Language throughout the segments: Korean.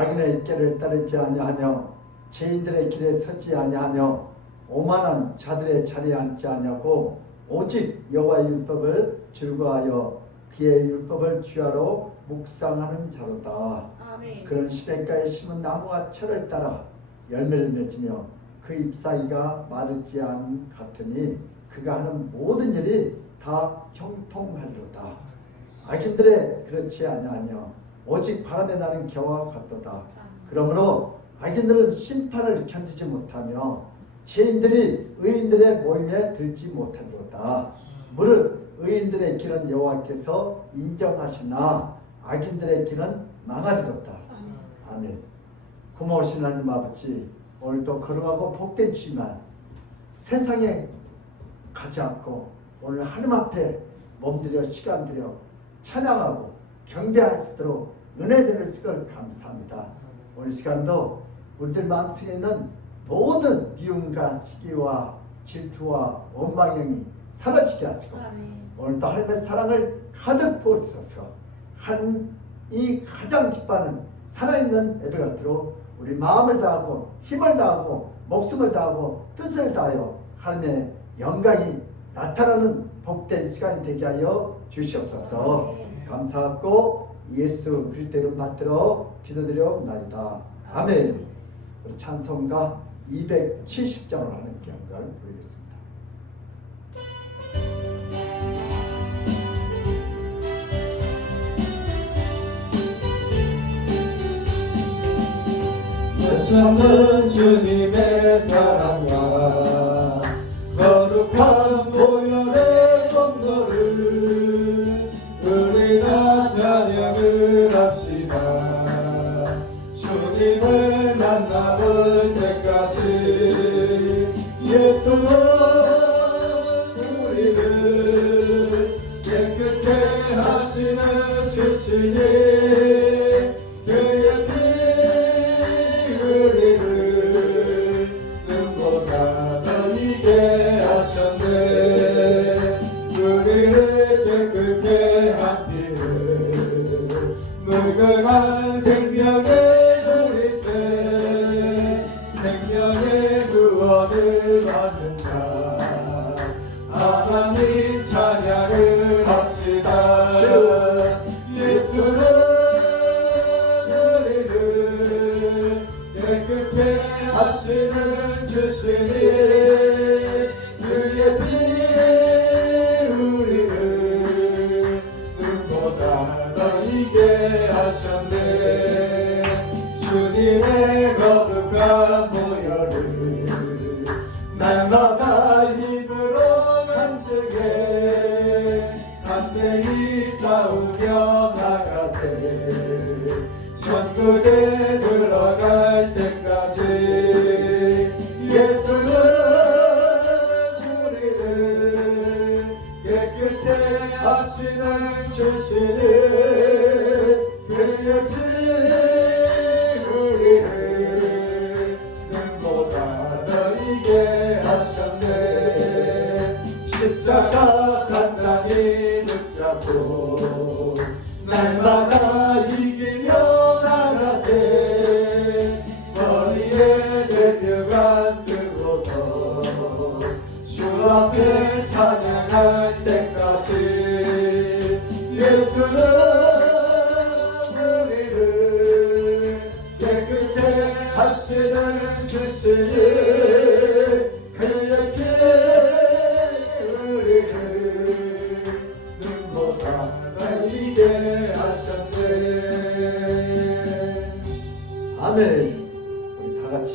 악인의 길을 따르지 아니하며 죄인들의 길에 서지 아니하며 오만한 자들의 자리에 앉지 아니하고 오직 여호와의 율법을 즐거워하여 그의 율법을 주야로 묵상하는 자로다. 아멘. 그런 시냇가에 심은 나무가 철을 따라 열매를 맺으며 그 잎사귀가 마르지 않은 같으니 그가 하는 모든 일이 다 형통하리로다. 악인들의 그렇지 아니하며 오직 바람에 나는 겨와 같도다. 그러므로 악인들은 심판을 견디지 못하며 죄인들이 의인들의 모임에 들지 못하리로다. 무릇 의인들의 길은 여호와께서 인정하시나 악인들의 길은 망하리로다. 아멘. 고마우신 하나님 아버지, 오늘도 거룩하고 복된 주일날 세상에 가지 않고 오늘 하나님 앞에 몸들여 시간 들여 찬양하고 경배할 수 있도록 은혜들을 쓰걸 감사합니다. 오늘 시간도 우리들 마음속에 있는 모든 미움과 시기와 질투와 원망이 사라지게 하시고 오늘도 하나님의 사랑을 가득 부어주셔서 하나님이 가장 기뻐하는 살아있는 예배가 되도록 우리 마음을 다하고 힘을 다하고 목숨을 다하고 뜻을 다하여 하나님의 영광이 나타나는 복된 시간이 되게 하여 주시옵소서. 감사하고 예수 그리스도 이름 받들어 기도드려옵나이다. 아멘. 우리 찬송가 270장으로 하나님께 영광을 부르겠습니다. 여전한 주님의 사랑과 거룩한 보혈의 공로를 우리 다 찬양을 합시다. 주님을 만나볼 때까지 예수는 우리를 깨끗게 하시는 주시니 그의 피 우리를 눈보다 더 이게 하셨네. 우리를 깨끗게 한 피를 무궁한 생명의 누리세 생명의 구원을 받는 자 하나님 찬양을 합시다. 예수는 우리를 깨끗게 하시는 주시니 그의 피 우리를 눈보다 더 이게 하셨네. 주님의 거룩한 보혈을 날마다 입으로 간증해 담대히 싸우며 나가세. 천국에 들어갈 때까지 예수는 우리를 깨끗게 하시는 주시니 그의 피 우리를 눈보다 더 이게 하셨네. 십자가 단단히 붙잡고 날마다 이기며 나가세. 머리에 대표가 쓰고서 주 앞에 찬양할 때까지 예수는 우리를 깨끗게 하시는 주시니 그의 피 우리를 눈보다 달리게 하셨네. 아멘. 우리 다 같이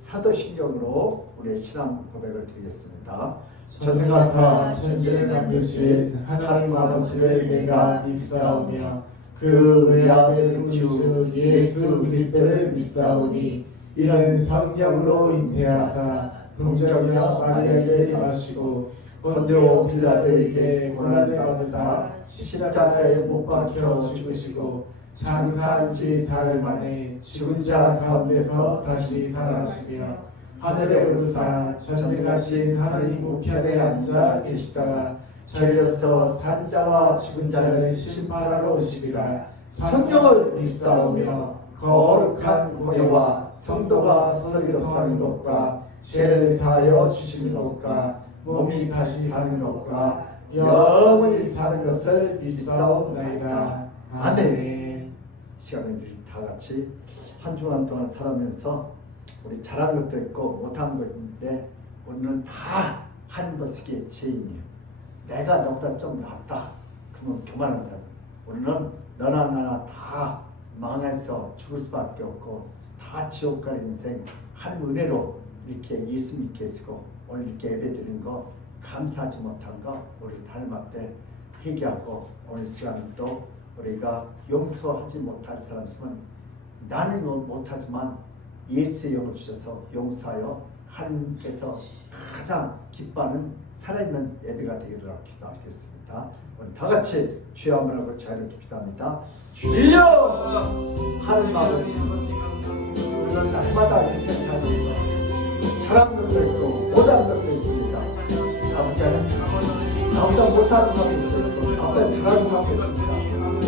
사도신경으로 우리의 신앙 고백을 드리겠습니다. 전능하사 천지를 만드신 하나님 아버지를 내가 믿사오며 그 외아들 주 예수 그리스도를 믿사오니 이는 성령으로 잉태하사 동정녀 마리아에게 임하시고 본디오 빌라도에게 고난을 받으사 십자가에 못 박혀 죽으시고 장사한 지 사흘 만에 죽은 자 가운데서 다시 살아나시며 하늘에 오르사 전능하신 하나님 우편에 앉아 계시다가 저희로서 산자와 죽은 자를 심판하러 오시리라. 성령을 믿사오며 거룩한 고뇌와 성도가 설교하는 것과 죄를 사하여 주시는 것과 몸이 다시 사는 것과 영원히 사는 것을 믿사옵나이다. 아멘. 이 시간에 우리 다 같이 한 주간 동안 살아면서 우리 잘한 것도 있고 못한 것도 있는데 우리는 다 하는 것이기에 죄인이에요. 내가 너보다 좀 낫다. 그러면 교만한다. 우리는 너나 나나 다 망해서 죽을 수밖에 없고 다 지옥 갈 인생 한 은혜로 이렇게 예수 믿게 했고 오늘 이렇게 예배 드린 거 감사하지 못한 거 우리 하나님 앞에 회개하고 오늘 시간도 우리가 용서하지 못할 사람 있으면 나는 못하지만 예수의 영을 주셔서 용서하여 하나님께서 가장 기뻐하는 살아있는 예배가 되기를 기도하겠습니다. 우리 다 같이 주여 한번 하고 자유롭게 기도합니다. 주여 하나님 아버지 우리는 날마다 인생 살면서 잘한 것도 있고 못한 것도 있습니다. 아버지는 나보다 못하는 사람도 있고 나보다 잘하는 사람도 있습니다.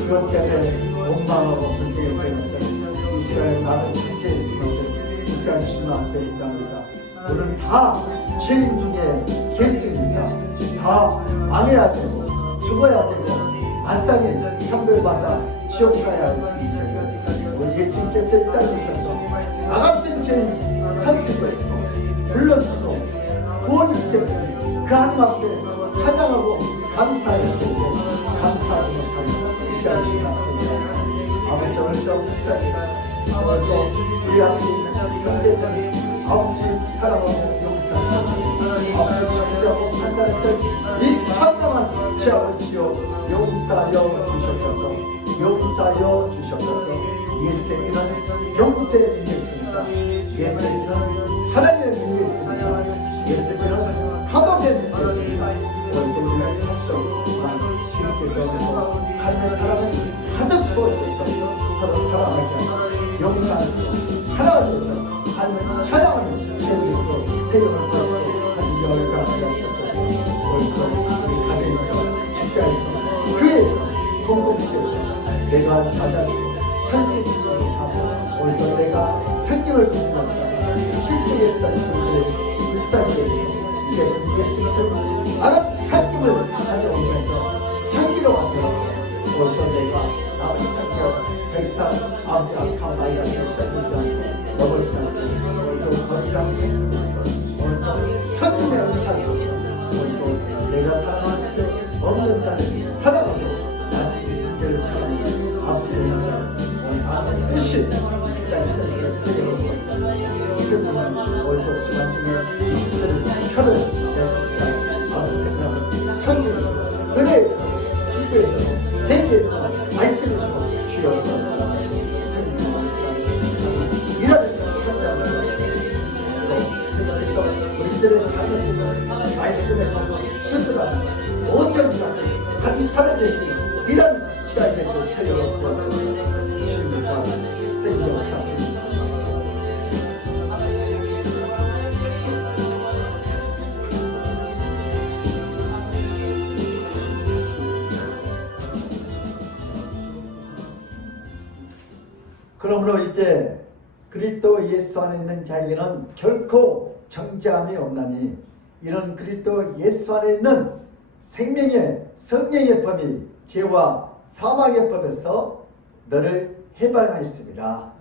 그것 때문에 원망하고 불평이 되는데 이 시간에 나는 천재인 것을 이 시간 주님 앞에 있답니다. 우리는 다 죄인 중에 개수입니다. 다 망해야 되고 죽어야 되고 마땅히 형벌받아 지옥 가야 할 인생을 우리 예수님께서 이 땅에 오셔서 나 같은 죄인 선택했고 불렀고 구원시켰고 그 하나님 앞에 찬양하고 감사해야 되고 감사하지 못하는 이 시간 주님 앞에 아버지 오늘 좀 오늘도 우리 앞에 있는 형제자들 아버지 사랑하고 용서하고 아버지 정죄하고 판단했던 이 참담한 죄악을 지어 용서하여 주셨소서. 용서하여 주셨소서. 예수님은 용서의 능력이 있습니다. 예수님은 사랑의 능력이 있습니다. 예수님은 감옥의 능력이 있습니다. 오늘도 할수없지만 주님께서 하나님의 사랑을 가득 부어주셔서 서로 사랑하게 하시고 용서하시고 하나님께서 하나님을 찬양하는 세력으로 세력을 가지고 하나님 열과 하셨소서. 오늘도 우리 가정에서 직장에서 교회에서 공동체에서 내가 받아주고 설교를 하고 오늘도 내가 설교를 듣는다 실제했던 그들의 불쌍히에서 이제 예수님처럼 나는 설교를 가져오면서 설교로 만들어 오늘도 내가 아버지 설교 더 이상 아버지 악한 말과 실수하지 않고 너를 살고 오늘도 건강 생기면서 오늘도 선님의 은사를 오늘도 내가 사랑할 수 없는 자를 사랑하고 아직 그들을 사랑하고 아버지의 오늘 다음은 뜻이 이 땅 시대에 세계로 보았습니다. 세상은 오늘도 주만중에 그들을 혀를 내놓고 아버지 생각을 선님으로 은혜로 축복으로 회개로 말씀으로 주여서 우리들의 잘못된 말씀에 스스로하는 모든 것을 한 살아내시는 이런 시간이 되고 세력으로서 주님과 생명 사십니다. 그러므로 이제 그리스도 예수 안에 있는 자에게는 결코 정죄함이 없나니 이런 그리스도 예수 안에 있는 생명의 성령의 법이 죄와 사망의 법에서 너를 해방하였습니다.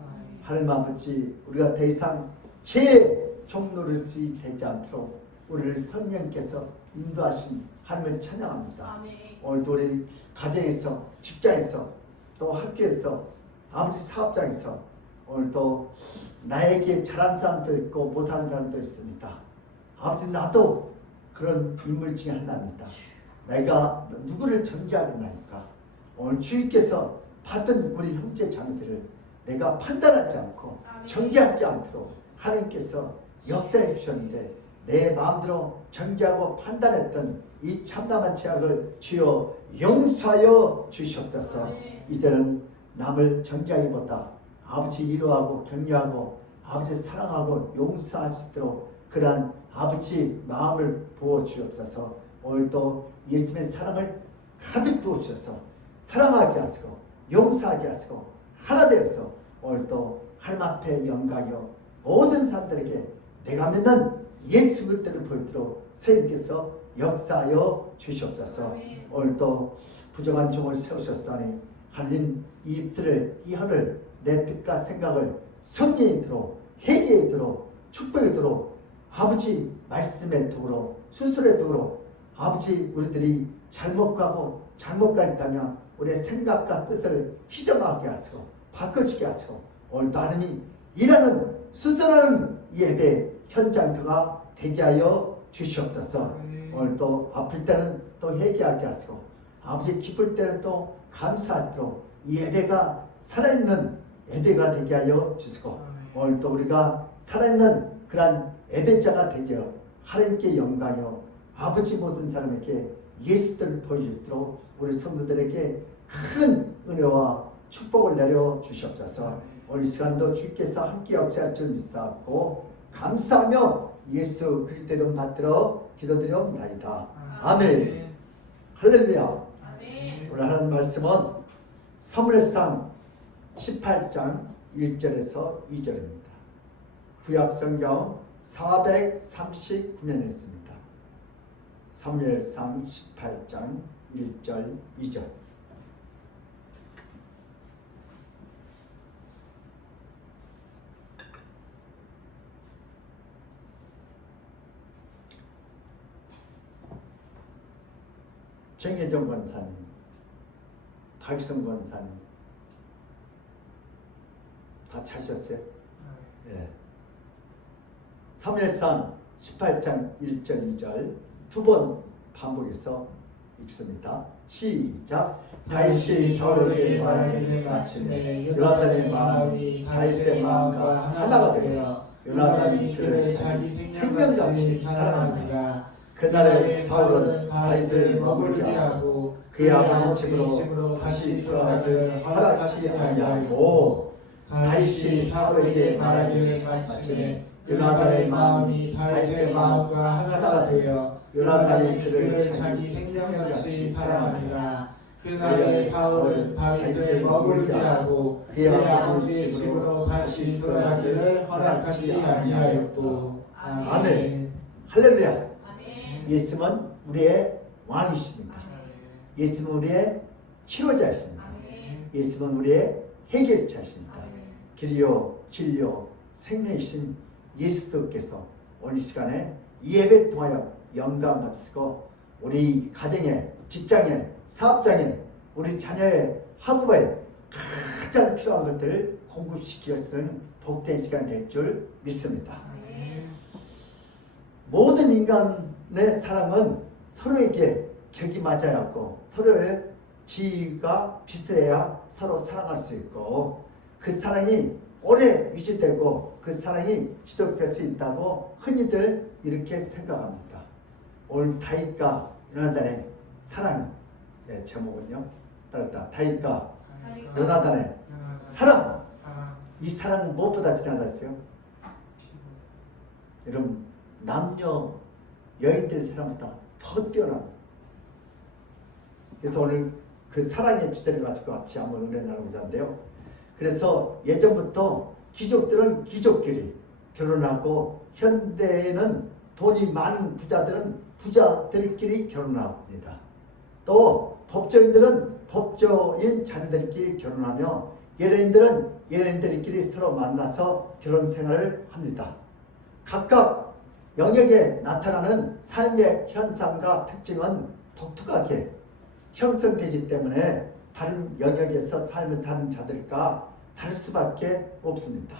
하나님 아버지 우리가 더 이상 죄의 종노릇이 되지 않도록 우리를 성령께서 인도하신 하나님을 찬양합니다. 오늘도 우리 가정에서 직장에서 또 학교에서 아버지 사업장에서 오늘도 나에게 잘한 사람도 있고 못한 사람도 있습니다. 아버지 나도 그런 인물 중에 하나입니다. 내가 누구를 정죄하겠나니까 오늘 주님께서 받은 우리 형제 자매들을 내가 판단하지 않고 정죄하지 않도록 하나님께서 역사해 주셨는데 내 마음대로 정죄하고 판단했던 이 참담한 죄악을 주여 용서하여 주시옵소서. 이제는 남을 정죄하기보다 아버지 위로하고 격려하고 아버지 사랑하고 용서할 수 있도록 그러한 아버지 마음을 부어주옵소서. 오늘도 예수님의 사랑을 가득 부어주셔서 사랑하게 하시고 용서하게 하시고 하나 되어서 오늘 오늘도 하나님 앞에 영광이요 모든 사람들에게 내가 믿는 예수 그리스도를 보이도록 선생님께서 역사하여 주시옵소서. 오늘도 부정한 종을 세우셨사니 하나님 이 입술을 이 혀를 내 뜻과 생각을 성령이 들어 회개에 들어 축복에 들어 아버지 말씀의 도로 수술의 도로 아버지 우리들이 잘못 가고 잘못 가있다면 우리의 생각과 뜻을 희정하게 하시고 바꿔주게 하시고 오늘도 하나님이 일하는 수술하는 예배 현장터가 되게 하여 주시옵소서. 오늘도 아플 때는 또 회개하게 하시고 아버지 기쁠 때는 또 감사하도록 예배가 살아있는 예배가 되게 하여 주시고 오늘도 우리가 살아있는 그러한 예배자가 되게 하여 하나님께 영광이요 아버지 모든 사람에게 예수들을 보여주도록 우리 성도들에게 큰 은혜와 축복을 내려 주시옵소서. 오늘 이 시간도 주께서 함께 역사할 줄 믿사옵고 감사하며 예수 그리스도 이름 받들어 기도드리옵나이다. 아멘. 할렐루야. 오늘 하는 말씀은 사무엘상 18장 1절에서 2절입니다. 구약성경 439면에 있습니다. 사무엘상 18장 1절 2절. 정혜정 권사님, 박성 권사님 다 찾으셨어요? 예. 사무엘상 18장 1절 2절 두 번 반복해서 읽습니다. 시작. 다윗이 사울에게 말하기를 마침내 요나단의 마음이 다윗의 마음과 하나가 되어 요나단이 그를 자기 생명같이 사랑하니라. 그날에 사울은 다윗을 머물게 하고 그의 아버지 집으로 다시 돌아가기를 허락하지 아니하고 다윗이 사울에게 말하기를 마침내 요나단의 마음이 다윗의 마음과 하나가 되어 요나단이 그를 자기 생명같이 사랑하니라. 그날에 사울은 다윗을 머물게 하고 그의 아버지 집으로 다시 돌아가기를 허락하지 아니하였고. 아멘. 할렐루야. 예수는 우리의 왕이십니다. 예수는 우리의 치료자이십니다. 예수는 우리의 해결자이십니다. 길이요 진리요 생명이신 예수님께서 오늘 이 시간에 이 예배를 통하여 영광 받으시고 우리 가정에 직장에 사업장에 우리 자녀의 학업에 가장 필요한 것들을 공급시키는 복된 시간이 될 줄 믿습니다. 모든 인간의 사랑은 서로에게 격이 맞아야 하고 서로의 지위가 비슷해야 서로 사랑할 수 있고 그 사랑이 오래 유지되고 그 사랑이 지속될 수 있다고 흔히들 이렇게 생각합니다. 오늘 다윗과 요나단의 사랑 제목은요. 따랐다. 다윗과 요나단의 사랑. 이 사랑은 무엇보다 지나갔어요? 여러분 남녀 여인들 사랑보다 더 뛰어납니다. 그래서 오늘 그 사랑의 주제를 가지고 같이 한번 은혜 나누고자 하는데요. 그래서 예전부터 귀족들은 귀족끼리 결혼하고 현대에는 돈이 많은 부자들은 부자들끼리 결혼합니다. 또 법조인들은 법조인 자녀들끼리 결혼하며 연예인들은 연예인들끼리 서로 만나서 결혼 생활을 합니다. 각각 영역에 나타나는 삶의 현상과 특징은 독특하게 형성되기 때문에 다른 영역에서 삶을 사는 자들과 다를 수밖에 없습니다.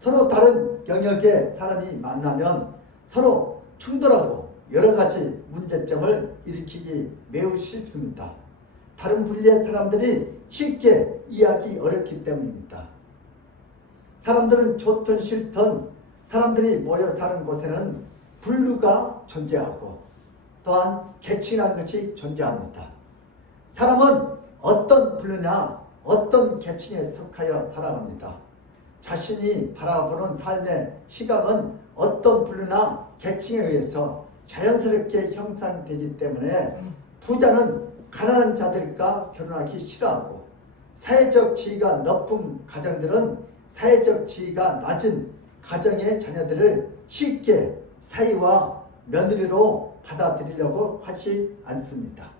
서로 다른 영역의 사람이 만나면 서로 충돌하고 여러 가지 문제점을 일으키기 매우 쉽습니다. 다른 분야의 사람들이 쉽게 이해하기 어렵기 때문입니다. 사람들은 좋든 싫든 사람들이 모여 사는 곳에는 분류가 존재하고 또한 계층이라는 것이 존재합니다. 사람은 어떤 분류나 어떤 계층에 속하여 살아갑니다. 자신이 바라보는 삶의 시각은 어떤 분류나 계층에 의해서 자연스럽게 형성되기 때문에 부자는 가난한 자들과 결혼하기 싫어하고 사회적 지위가 높은 가정들은 사회적 지위가 낮은 가정의 자녀들을 쉽게 사위와 며느리로 받아들이려고 하지 않습니다.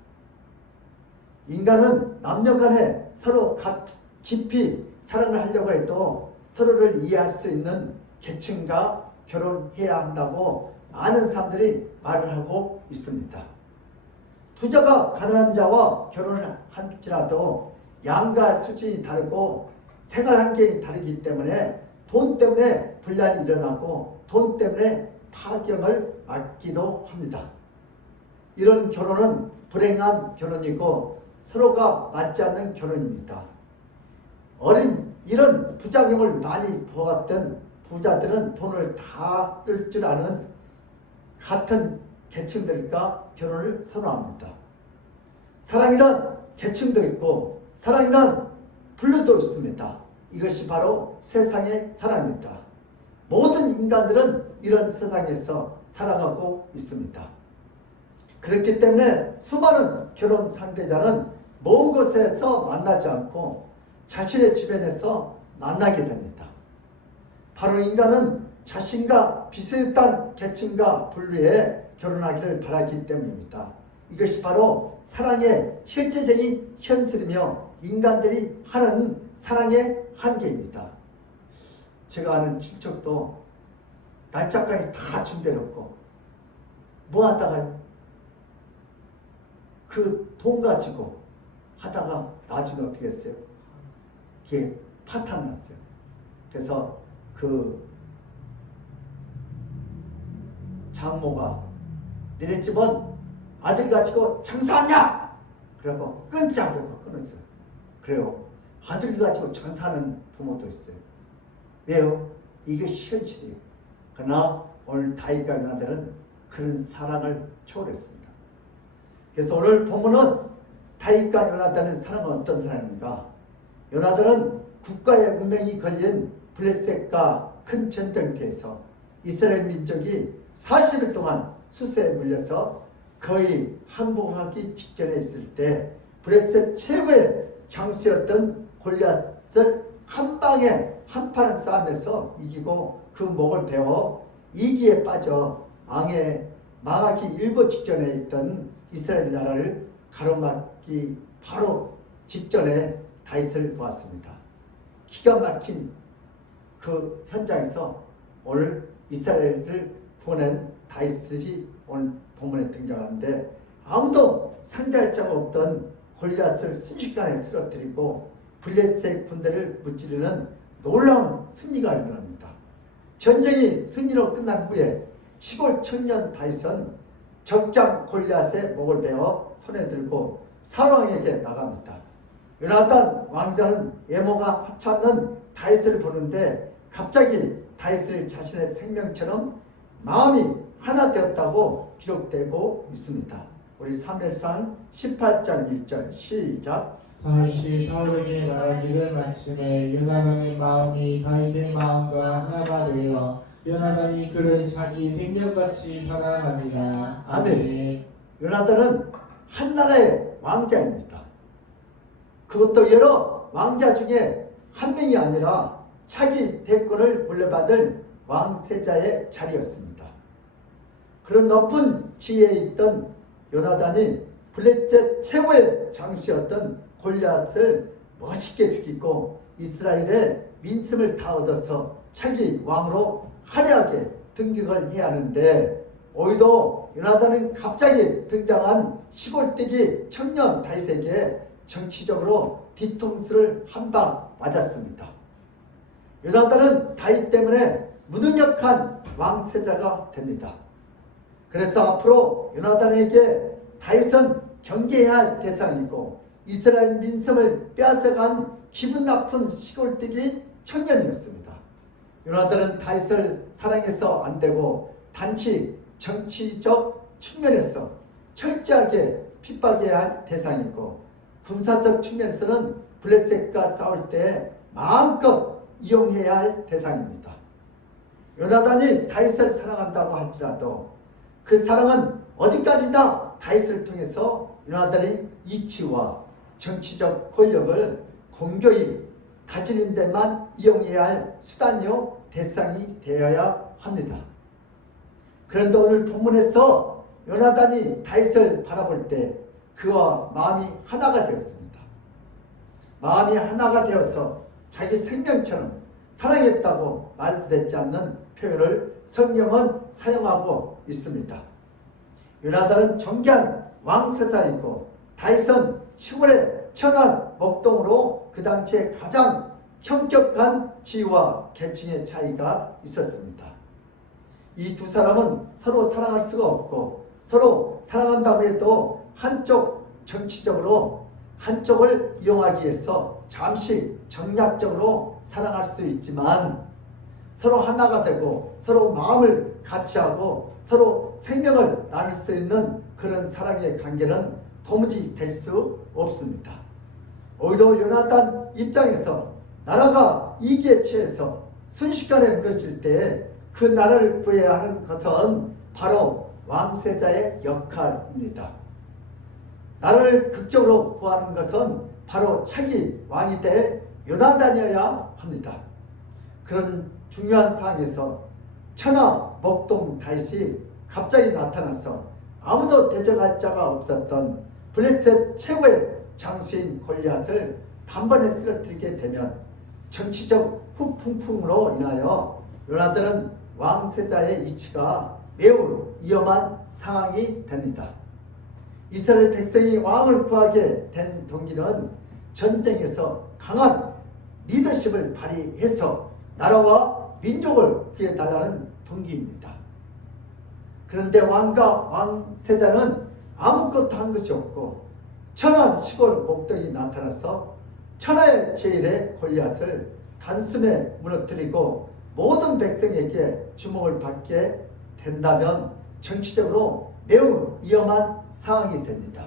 인간은 남녀간에 서로 깊이 사랑을 하려고 해도 서로를 이해할 수 있는 계층과 결혼해야 한다고 많은 사람들이 말을 하고 있습니다. 부자가 가난한 자와 결혼을 할지라도 양가 수준이 다르고 생활 환경이 다르기 때문에 돈 때문에 분란이 일어나고 돈 때문에 파경을 맞기도 합니다. 이런 결혼은 불행한 결혼이고 서로가 맞지 않는 결혼입니다. 이런 부작용을 많이 보았던 부자들은 돈을 다 끌 줄 아는 같은 계층들과 결혼을 선호합니다. 사랑이란 계층도 있고 사랑이란 분류도 있습니다. 이것이 바로 세상의 사랑입니다. 모든 인간들은 이런 세상에서 살아가고 있습니다. 그렇기 때문에 수많은 결혼 상대자는 먼 곳에서 만나지 않고 자신의 주변에서 만나게 됩니다. 바로 인간은 자신과 비슷한 계층과 분류에 결혼하기를 바라기 때문입니다. 이것이 바로 사랑의 실제적인 현실이며 인간들이 하는 사랑의 한계입니다. 제가 아는 친척도 날짜까지 다 준비해놓고 뭐 하다가 그 돈 가지고 하다가 나중에 어떻게 했어요? 이게 파탄 났어요. 그래서 그 장모가 니네 집은 아들 가지고 장사하냐? 그러고 끊자 그러고 끊었어요. 그래요. 아들 가지고 장사하는 부모도 있어요. 왜요? 이게 현실이에요. 그러나 오늘 다윗과 요나단은 그런 사랑을 초월했습니다. 그래서 오늘 본문은 다윗과 요나단의 사랑은 어떤 사랑입니까? 요나단은 국가의 운명이 걸린 블레셋과 큰 전쟁터에서 이스라엘 민족이 40일 동안 수세에 물려서 거의 항복하기 직전에 있을 때 블레셋 최고의 장수였던 골리앗을 한 방에 한판 싸움에서 이기고 그 목을 베어 이기에 빠져 망하기 일보 직전에 있던 이스라엘 나라를 가로막기 바로 직전에 다윗을 보았습니다. 기가 막힌 그 현장에서 오늘 이스라엘을 구원한 다윗이 오늘 본문에 등장하는데 아무도 상대할 자가 없던 골리앗을 순식간에 쓰러뜨리고 블레셋 군대를 무찌르는 놀라운 승리가 일어납니다. 전쟁이 승리로 끝난 후에 시골 청년 다윗은 적장 골리앗의 목을 베어 손에 들고 사로왕에게 나갑니다. 요나단 왕자는 외모가 하찮는 다윗을 보는데 갑자기 다윗을 자신의 생명처럼 마음이 하나 되었다고 기록되고 있습니다. 우리 사무엘상 18장 1절 시작. 다윗이 사울에게 말하기를 마침에 요나단의 마음이 다윗의 마음과 하나가 되어 요나단이 그를 자기 생명같이 사랑합니다. 아멘. 요나단은 한 나라의 왕자입니다. 그것도 여러 왕자 중에 한 명이 아니라 차기 대권을 물려받을 왕세자의 자리였습니다. 그런 높은 지위에 있던 요나단이 블레셋 최고의 장수였던 골리앗을 멋있게 죽이고 이스라엘의 민심을 다 얻어서 차기 왕으로 화려하게 등극을 해야 하는데 오히려 요나단은 갑자기 등장한 시골뜨기 청년 다윗에게 정치적으로 뒤통수를 한 방 맞았습니다. 요나단은 다윗 때문에 무능력한 왕세자가 됩니다. 그래서 앞으로 요나단에게 다윗은 경계해야 할 대상이고 이스라엘 민심을 빼앗아간 기분 나쁜 시골뜨기 청년이었습니다. 요나단은 다윗을 사랑해서 안 되고 단지 정치적 측면에서 철저하게 핍박해야 할 대상이고 군사적 측면에서는 블레셋과 싸울 때 마음껏 이용해야 할 대상입니다. 요나단이 다윗을 사랑한다고 할지라도 그 사랑은 어디까지나 다윗을 통해서 요나단의 이치와 정치적 권력을 공교히 다지는 데만 이용해야 할 수단이요 대상이 되어야 합니다. 그런데 오늘 본문에서 요나단이 다윗을 바라볼 때 그와 마음이 하나가 되었습니다. 마음이 하나가 되어서 자기 생명처럼 사랑했다고 말도 되지 않는 표현을 성경은 사용하고 있습니다. 요나단은 존귀한 왕세자이고 다윗은 시골의 천한 목동으로 그 당시에 가장 현격한 지위와 계층의 차이가 있었습니다. 이 두 사람은 서로 사랑할 수가 없고 서로 사랑한다고 해도 한쪽 정치적으로 한쪽을 이용하기 위해서 잠시 정략적으로 사랑할 수 있지만 서로 하나가 되고 서로 마음을 같이 하고 서로 생명을 나눌 수 있는 그런 사랑의 관계는 도무지 될 수 없습니다. 오히려 요나단 입장에서 나라가 위기에 처해서 순식간에 무너질 때 그 나라를 구해야 하는 것은 바로 왕세자의 역할입니다. 나라를 극적으로 구하는 것은 바로 차기 왕이 될 요나단이어야 합니다. 그런 중요한 상황에서 천하 목동 다윗이 갑자기 나타나서 아무도 대적할 자가 없었던 블레셋 최고의 장수인 골리앗을 단번에 쓰러뜨리게 되면 정치적 후풍풍으로 인하여 요나단은 왕세자의 이치가 매우 위험한 상황이 됩니다. 이스라엘 백성이 왕을 구하게 된 동기는 전쟁에서 강한 리더십을 발휘해서 나라와 민족을 구해달라는 동기입니다. 그런데 왕과 왕세자는 아무것도 한 것이 없고 천한 시골 목동이 나타나서 천하의 제일의 골리앗을 단숨에 무너뜨리고 모든 백성에게 주목을 받게 된다면 정치적으로 매우 위험한 상황이 됩니다.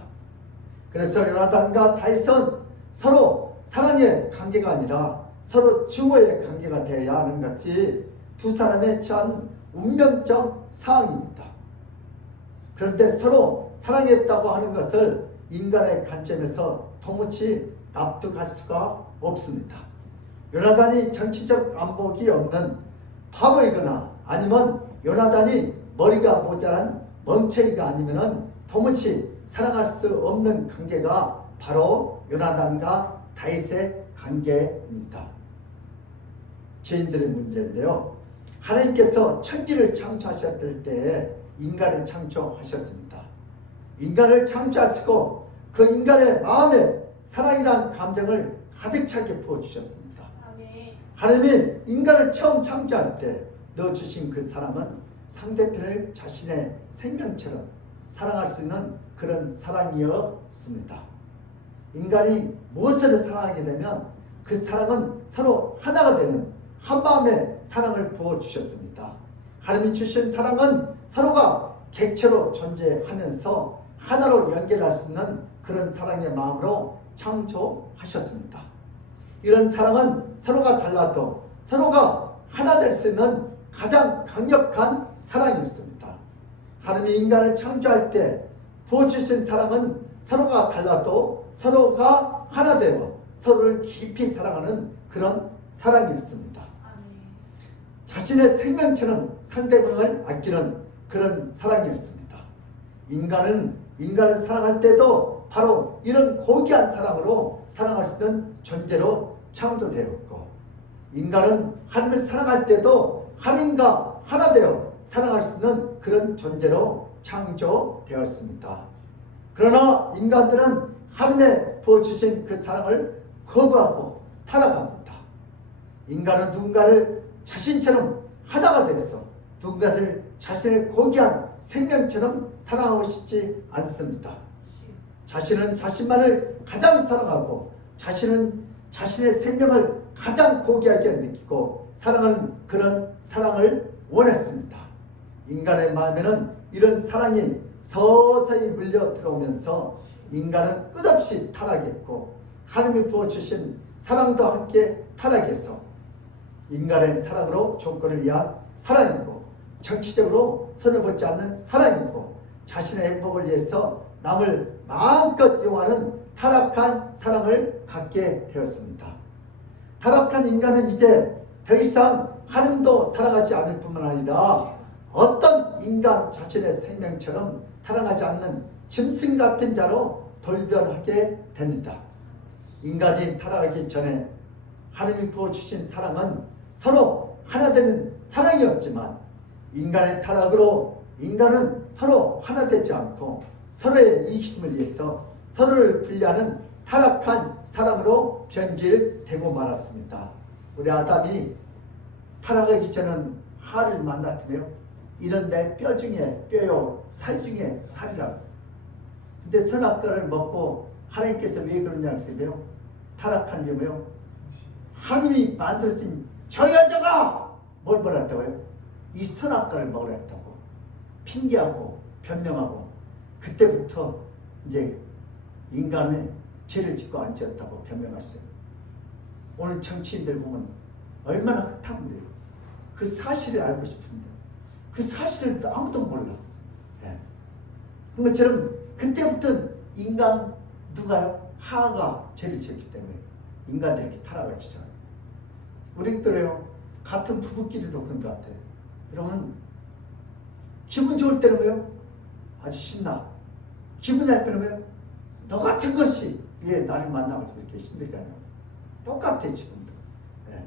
그래서 요나단과 다윗은 서로 사랑의 관계가 아니라 서로 증오의 관계가 되어야 하는 것이 두 사람의 처한 운명적 상황입니다. 그런데 서로 사랑했다고 하는 것을 인간의 관점에서 도무지 납득할 수가 없습니다. 요나단이 정치적 안목이 없는 바보이거나 아니면 요나단이 머리가 모자란 멍청이가 아니면 도무지 사랑할 수 없는 관계가 바로 요나단과 다윗의 관계입니다. 죄인들의 문제인데요. 하나님께서 천지를 창조하셨을 때에 인간을 창조하셨습니다. 인간을 창조하시고 그 인간의 마음에 사랑이란 감정을 가득 차게 부어주셨습니다. 하나님이 인간을 처음 창조할 때 넣어주신 그 사람은 상대편을 자신의 생명처럼 사랑할 수 있는 그런 사랑이었습니다. 인간이 무엇을 사랑하게 되면 그 사랑은 서로 하나가 되는 한마음의 사랑을 부어주셨습니다. 하나님이 주신 사랑은 서로가 객체로 존재하면서 하나로 연결할 수 있는 그런 사랑의 마음으로 창조하셨습니다. 이런 사랑은 서로가 달라도 서로가 하나 될 수 있는 가장 강력한 사랑이었습니다. 하나님이 인간을 창조할 때 부어주신 사랑은 서로가 달라도 서로가 하나 되어 서로를 깊이 사랑하는 그런 사랑이었습니다. 자신의 생명처럼 상대방을 아끼는 그런 사랑이었습니다. 인간은 인간을 사랑할 때도 바로 이런 고귀한 사랑으로 사랑할 수 있는 존재로 창조되었고, 인간은 하나님을 사랑할 때도 하나님과 하나 되어 사랑할 수 있는 그런 존재로 창조되었습니다. 그러나 인간들은 하나님의 부어주신 그 사랑을 거부하고 타락합니다. 인간은 누군가를 자신처럼 하나가 되어서 누군가를 자신의 고귀한 생명처럼 사랑하고 싶지 않습니다. 자신은 자신만을 가장 사랑하고 자신은 자신의 생명을 가장 고귀하게 느끼고 사랑하는 그런 사랑을 원했습니다. 인간의 마음에는 이런 사랑이 서서히 물려 들어오면서 인간은 끝없이 타락했고 하나님이 부어주신 사랑도 함께 타락해서 인간의 사랑으로 조건을 위한 사랑이고 정치적으로 손을 보지 않는 사랑이고 자신의 행복을 위해서 남을 마음껏 이용하는 타락한 사랑을 갖게 되었습니다. 타락한 인간은 이제 더 이상 하나님도 사랑하지 않을 뿐만 아니라 어떤 인간 자신의 생명처럼 사랑하지 않는 짐승 같은 자로 돌변하게 됩니다. 인간이 타락하기 전에 하나님이 부어주신 사랑은 서로 하나 되는 사랑이었지만 인간의 타락으로 인간은 서로 하나 되지 않고 서로의 이익심을 위해서 서로를 분리하는 타락한 사랑으로 변질되고 말았습니다. 우리 아담이 타락하기 전에는 하를 만났으며 이런 내 뼈 중에 뼈요 살 중에 살이라고. 근데 선악과를 먹고 하나님께서 왜 그러냐 그러세요? 타락한 게 뭐요? 하나님이 만들어진 저 여자가 뭘 먹었다고요? 이 선악과를 먹으랬다고 핑계하고 변명하고 그때부터 이제 인간은 죄를 짓고 안 지었다고 변명했어요. 오늘 정치인들 보면 얼마나 흙탕물이에요. 그 사실을 알고 싶은데 그 사실을 아무도 몰라. 예. 그런 것처럼 그때부터 인간 누가요? 하가 죄를 지었기 때문에 인간들이 타락하기 시작해요. 우리들요 같은 부부끼리도 그런 것 같아요. 여러분 기분 좋을 때는 뭐요? 아주 신나. 기분 날 때는 뭐요? 너 같은 것이 왜 나를 만나가지고 이렇게 힘들까요? 똑같아 지금도. 예.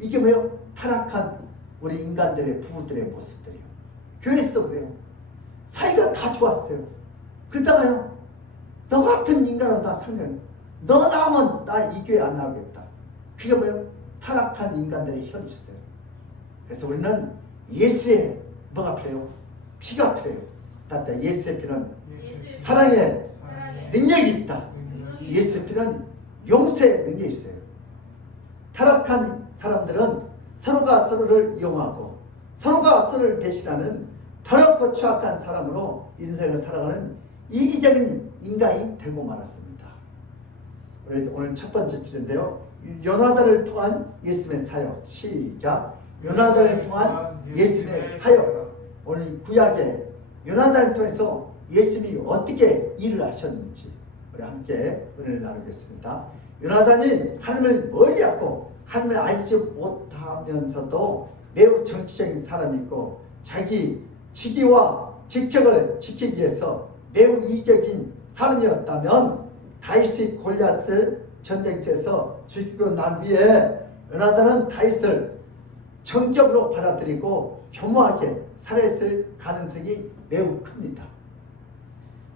이게 뭐요? 타락한 우리 인간들의 부부들의 모습들이에요. 교회에서도 그래요. 사이가 다 좋았어요. 그러다가요 너 같은 인간은 나 상관, 너 나오면 나 이 교회 안 나오겠다. 그게 뭐예요? 타락한 인간들의 현실이에요. 그래서 우리는 예수의 뭐가 필요해요? 피가 필요해요. 따뜻한 예수의 피는 사랑의 능력이 있다. 예수의 피는 용서의 능력이 있어요. 타락한 사람들은 서로가 서로를 이용하고 서로가 서로를 배신하는 더럽고 추악한 사람으로 인생을 살아가는 이기적인 인간이 되고 말았습니다. 우리 오늘 첫 번째 주제인데요. 요나단을 통한 예수님의 사역. 시작. 요나단을 통한 예수님의 사역. 오늘 구약의 요나단을 통해서 예수님이 어떻게 일을 하셨는지 우리 함께 은혜를 나누겠습니다. 요나단이 하나님을 멀리하고 하나님을 알지 못하면서도 매우 정치적인 사람이고 자기 직위와 직책을 지키기 위해서 매우 이기적인 사람이었다면 다윗이 골리앗을 전쟁터에서 죽이고 난 후에 요나단은 다윗을 정적으로 받아들이고 교묘하게 살해했을 가능성이 매우 큽니다.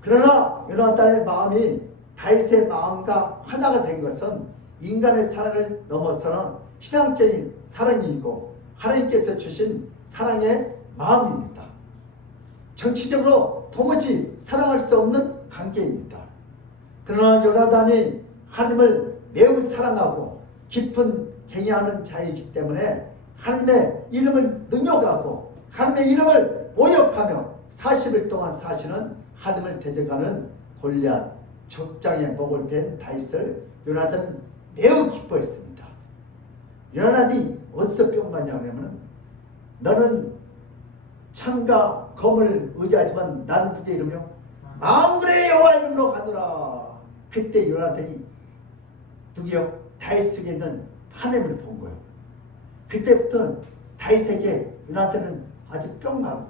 그러나 요나단의 마음이 다윗의 마음과 하나가 된 것은 인간의 사랑을 넘어서는 신앙적인 사랑이고 하나님께서 주신 사랑의 마음입니다. 정치적으로 도무지 사랑할 수 없는 관계입니다. 그러나 요나단이 하나님을 매우 사랑하고 깊은 경외하는 자이기 때문에 하나님의 이름을 능욕하고 하나님의 이름을 모욕하며 40일 동안 사시는 하나님을 대적하는 골리앗 족장의 목을 벤 다윗을 요나단은 매우 기뻐했습니다. 요나단이 어디서 뿅받냐 하면 너는 창과 검을 의지하지만 나는 누구의 이름이요? 만군의 여호와 이름으로 가노라. 그때 요나단이 누구요? 다윗 속에 있는 하나님을 본 거예요. 그때부터 다윗에게 요나단은 아주 뿅만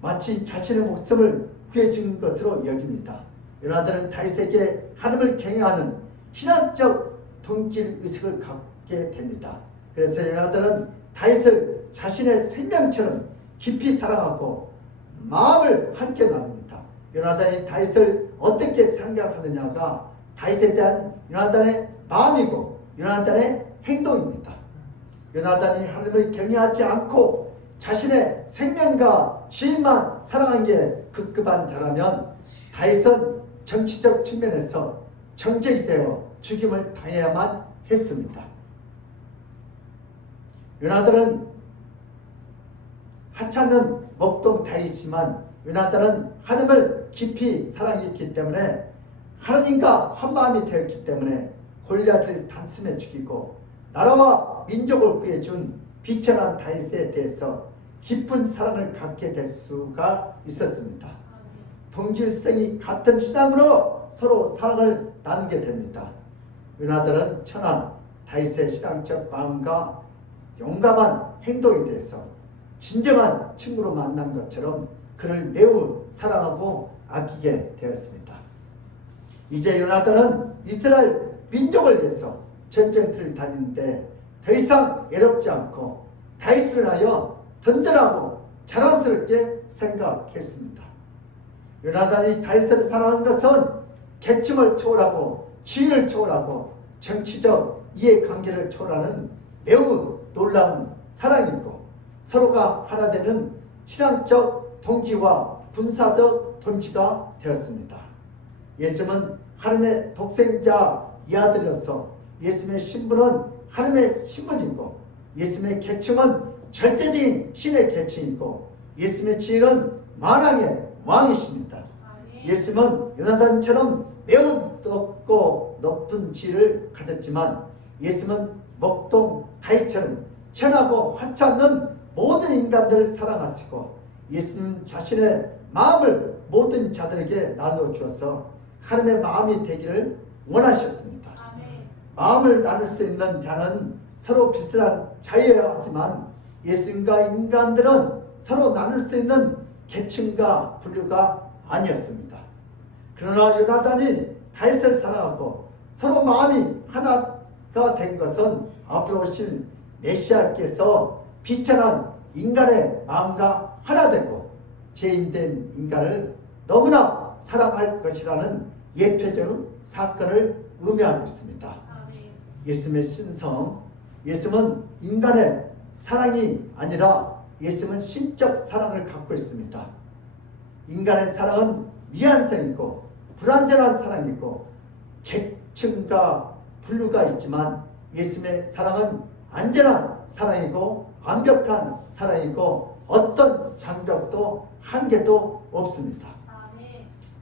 마치 자신의 목숨을 구해준 것으로 여깁니다. 요나단은 다윗에게 하나님을 경외하는 신학적 동질 의식을 갖게 됩니다. 그래서 요나단은 다윗을 자신의 생명처럼 깊이 사랑하고 마음을 함께 나눕니다. 요나단이 다윗을 어떻게 생각하느냐가 다윗에 대한 요나단의 마음이고 요나단의 행동입니다. 요나단이 하나님을 경외하지 않고 자신의 생명과 주인만 사랑한 게 급급한 자라면 다윗은 정치적 측면에서 정적이 되어 죽임을 당해야만 했습니다. 요나단은 하찮은 먹동 다윗이지만 요나단은 하나님을 깊이 사랑했기 때문에 하나님과 한마음이 되었기 때문에 골리앗을 단숨에 죽이고 나라와 민족을 구해준 비천한 다윗에 대해서 깊은 사랑을 갖게 될 수가 있었습니다. 동질성이 같은 신앙으로 서로 사랑을 나누게 됩니다. 요나단은 천한 다윗의 신앙적 마음과 용감한 행동에 대해서 진정한 친구로 만난 것처럼 그를 매우 사랑하고 아끼게 되었습니다. 이제 요나단은 이스라엘 민족을 위해서 전쟁터를 다니는데 더 이상 외롭지 않고 다윗을 위하여 든든하고 자랑스럽게 생각했습니다. 요나단이 다윗을 사랑한 것은 계층을 초월하고 지위를 초월하고 정치적 이해관계를 초월하는 매우 놀라운 사랑이고 서로가 하나 되는 신앙적 동지와 군사적 동지가 되었습니다. 예수님은 하나님의 독생자 이아들로서 예수님의 신분은 하나님의 신분이고 예수님의 계층은 절대적인 신의 계층이고 예수님의 지위는 만왕의 왕이십니다. 예수님은 요나단처럼 매우 높은 지위를 가졌지만 예수님은 목동 다윗처럼 천하고 하찮지 않는 모든 인간들을 사랑하시고 예수님 자신의 마음을 모든 자들에게 나누어 주어서 하나님의 마음이 되기를 원하셨습니다. 마음을 나눌 수 있는 자는 서로 비슷한 자유여야 하지만 예수님과 인간들은 서로 나눌 수 있는 계층과 분류가 아니었습니다. 그러나 요나단이 다윗을 사랑하고 서로 마음이 하나가 된 것은 앞으로 오실 메시아께서 비천한 인간의 마음과 하나 되고 죄인된 인간을 너무나 사랑할 것이라는 예표적 사건을 의미하고 있습니다. 예수님의 신성, 예수님은 인간의 사랑이 아니라 예수님은 신적 사랑을 갖고 있습니다. 인간의 사랑은 미안성이고 불완전한 사랑이고 계층과 분류가 있지만 예수님의 사랑은 안전한 사랑이고 완벽한 사랑이고 어떤 장벽도 한계도 없습니다.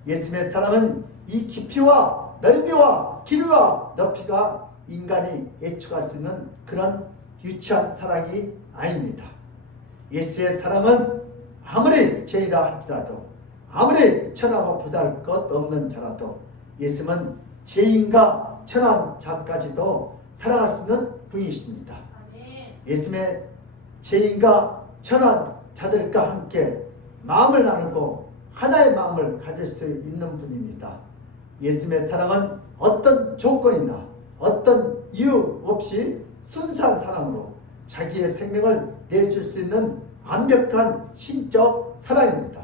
예수님의 사랑은 이 깊이와 넓이와 길이와 높이가 인간이 예측할 수 있는 그런 유치한 사랑이 아닙니다. 예수의 사랑은 아무리 죄인이라 할지라도 아무리 천하고 보잘것없는 자라도 예수님은 죄인과 천한 자까지도 사랑할 수 있는 분이십니다. 예수님의 죄인과 천한 자들과 함께 마음을 나누고 하나의 마음을 가질 수 있는 분입니다. 예수님의 사랑은 어떤 조건이나 어떤 이유 없이 순수한 사랑으로 자기의 생명을 내줄 수 있는 완벽한 신적 사랑입니다.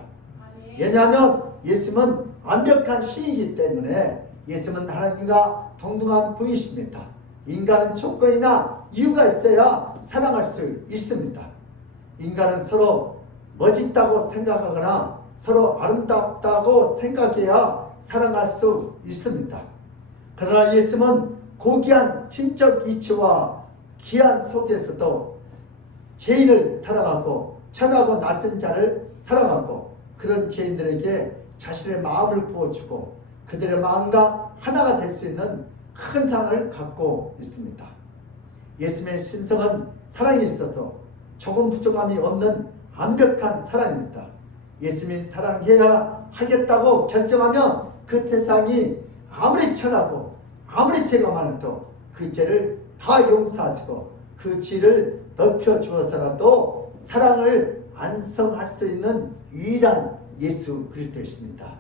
왜냐하면 예수님은 완벽한 신이기 때문에 예수님은 하나님과 동등한 분이십니다. 인간은 조건이나 이유가 있어야 사랑할 수 있습니다. 인간은 서로 멋있다고 생각하거나 서로 아름답다고 생각해야 사랑할 수 있습니다. 그러나 예수님은 고귀한 신적 이치와 귀한 속에서도 죄인을 사랑하고 천하고 낮은 자를 사랑하고 그런 죄인들에게 자신의 마음을 부어주고 그들의 마음과 하나가 될 수 있는 큰 사랑을 갖고 있습니다. 예수님의 신성은 사랑이 있어도 조금 부족함이 없는 완벽한 사랑입니다. 예수님이 사랑해야 하겠다고 결정하면 그 세상이 아무리 천하고 아무리 죄가 많아도 그 죄를 다 용서하시고 그 죄를 넓혀주어서라도 사랑을 완성할 수 있는 유일한 예수 그리스도이십니다.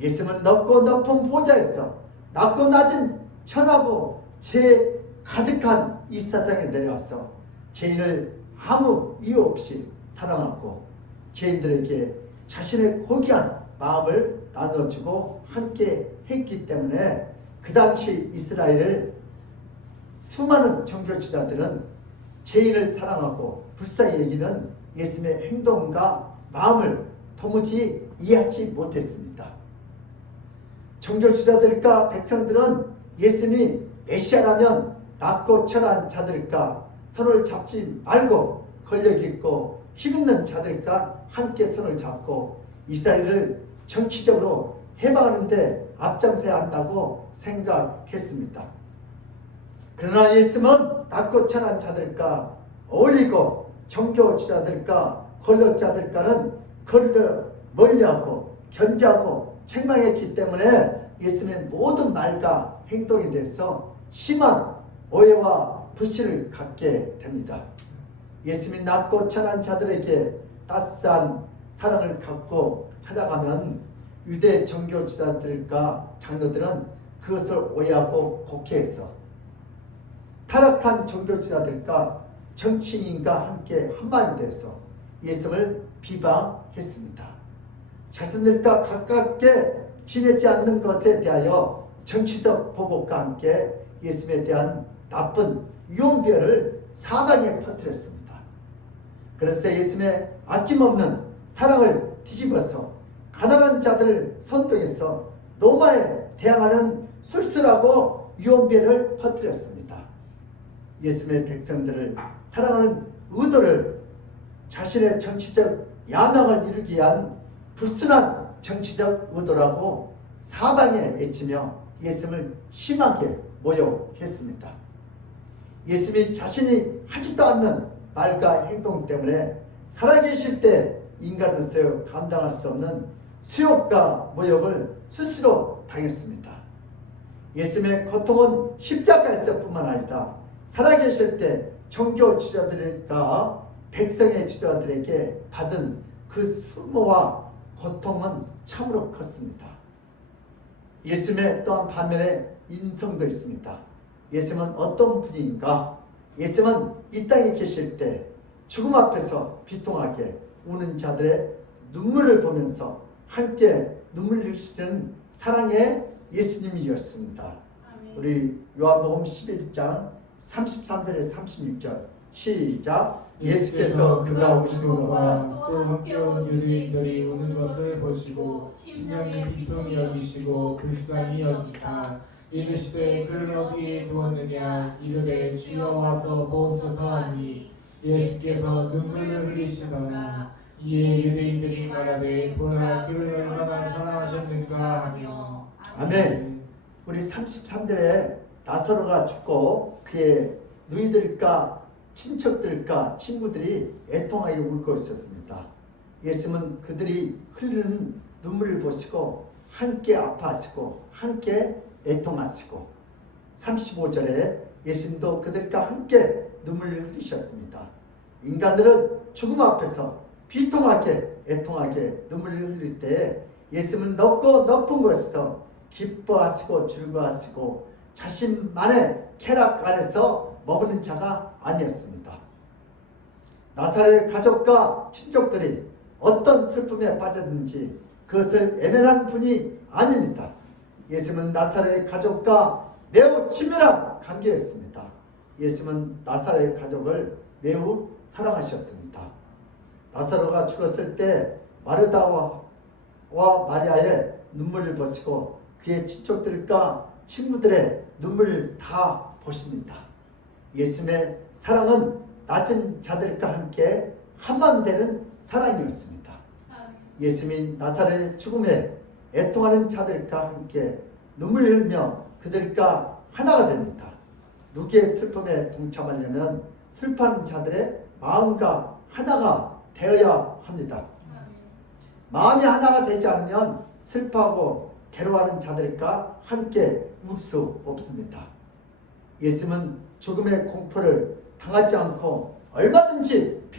예수님은 높고 높은 보좌에서 낮고 낮은 천하고 죄 가득한 이 세상에 내려와서 죄인을 아무 이유 없이 사랑하고 죄인들에게 자신의 고귀한 마음을 나눠주고 함께 했기 때문에 그 당시 이스라엘 수많은 종교지도자들은 죄인을 사랑하고 불쌍히 여기는 예수님의 행동과 마음을 도무지 이해하지 못했습니다. 종교지도자들과 백성들은 예수님이 메시아라면 낮고 천한 자들과 손을 잡지 말고 권력있고 힘있는 자들과 함께 손을 잡고 이스라엘을 정치적으로 해방하는 데 앞장서야 한다고 생각했습니다. 그러나 예수님은 낮고 천한 자들과 어울리고 종교 지도자들과 권력자들과는 거리를 멀리하고 견지하고 책망했기 때문에 예수님의 모든 말과 행동에 대해서 심한 오해와 불신을 갖게 됩니다. 예수님이 낮고 천한 자들에게 따스한 사랑을 갖고 찾아가면 유대 정교 지도자들과 장로들은 그것을 오해하고 곡해해서 타락한 정교 지도자들과 정치인과 함께 한마디 돼서 예수님을 비방했습니다. 자신들과 가깝게 지내지 않는 것에 대하여 정치적 보복과 함께 예수님에 대한 나쁜 유언비어를 사방에 퍼뜨렸습니다. 그래서 예수님의 아낌없는 사랑을 뒤집어서 가난한 자들을 선동해서 로마에 대항하는 술수라고 유언비어를 퍼뜨렸습니다. 예수님의 백성들을 사랑하는 의도를 자신의 정치적 야망을 이루기 위한 불순한 정치적 의도라고 사방에 외치며 예수님을 심하게 모욕했습니다. 예수님이 자신이 하지도 않는 말과 행동 때문에 살아계실 때 인간으로서 감당할 수 없는 수욕과 모욕을 스스로 당했습니다. 예수님의 고통은 십자가에서 뿐만 아니라 살아계실 때 종교 지도자들과 백성의 지도자들에게 받은 그 수모와 고통은 참으로 컸습니다. 예수님의 또한 반면에 인성도 있습니다. 예수님은 어떤 분인가? 예수님은 이 땅에 계실 때 죽음 앞에서 비통하게 우는 자들의 눈물을 보면서 함께 눈물 흘리시는 사랑의 예수님이었습니다. 우리 요한복음 11장 33절에 36절 시작. 예수께서 그가 오시는 것과 또 함께 온 유대인들이 우는 것을 보시고 심령이 비통히 여기시고 불쌍히 여기사 이르시되 그를 어디에 두었느냐 이르되 주여 와서 보소서 하니 예수께서 눈물을 흘리시더라. 이에 유대인들이 말하되 보라 그를 얼마나 사랑하셨는가 하며. 아멘. 우리 33절에 나사로가 죽고 그의 누이들과 친척들과 친구들이 애통하게 울고 있었습니다. 예수님은 그들이 흘리는 눈물을 보시고 함께 아파하시고 함께 애통하시고 35절에 예수님도 그들과 함께 눈물을 흘리셨습니다. 인간들은 죽음 앞에서 비통하게 애통하게 눈물을 흘릴 때 예수님은 높고 높은 곳에서 기뻐하시고 즐거워하시고 자신만의 쾌락 안에서 머무는 자가 아니었습니다. 나사렛 가족과 친족들이 어떤 슬픔에 빠졌는지 그것을 애매한 분이 아닙니다. 예수님은 나사렛 가족과 매우 친밀한 관계였습니다. 예수님은 나사렛 가족을 매우 사랑하셨습니다. 나사로가 죽었을 때 마르다와 마리아의 눈물을 보시고 그의 친척들과 친구들의 눈물을 다 보십니다. 예수님의 사랑은 낮은 자들과 함께 한마음 되는 사랑이었습니다. 예수님이 나사렛 죽음에 애통하는 자들과 함께 눈물 흘리며 그들과 하나가 됩니다. 누구의 슬픔에 동참하려면 슬퍼하는 자들의 마음과 하나가 되어야 합니다. 마음이 하나가 되지 않으면 슬퍼하고 괴로워하는 자들과 함께 울 수 없습니다. 예수님은 죽음의 공포를 당하지 않고 얼마든지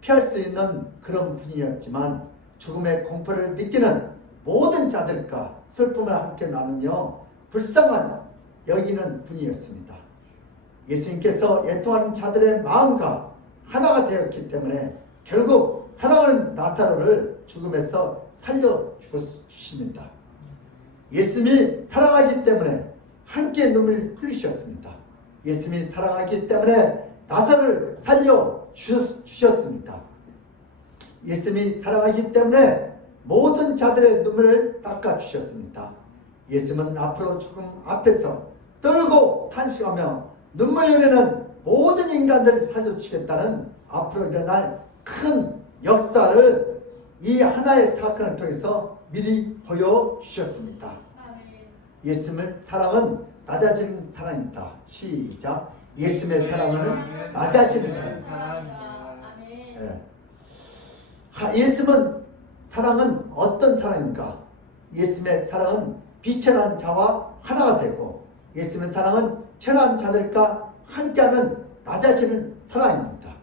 피할 수 있는 그런 분이었지만 죽음의 공포를 느끼는 모든 자들과 슬픔을 함께 나누며 불쌍한 여기는 분이었습니다. 예수님께서 애통하는 자들의 마음과 하나가 되었기 때문에 결국 사랑하는 나사로를 죽음에서 살려주십니다. 예수님이 사랑하기 때문에 함께 눈물 흘리셨습니다. 예수님이 사랑하기 때문에 나사로를 살려주셨습니다. 예수님이 사랑하기 때문에 모든 자들의 눈물을 닦아주셨습니다. 예수님은 앞으로 죽음 앞에서 떨고 탄식하며 눈물 흘리는 모든 인간들을 살려주시겠다는 앞으로 일어날 큰 역사를 이 하나의 사건을 통해서 미리 보여주셨습니다. 예수님의 사랑은 낮아지는 사랑입니다. 시작. 예수님의 사랑은 낮아지는 사랑입니다. 예수님은 사랑은 어떤 사랑인가? 예수님의 사랑은 비천한 자와 하나가 되고 예수님의 사랑은 천한 자들과 함께하는 낮아지는 사랑입니다.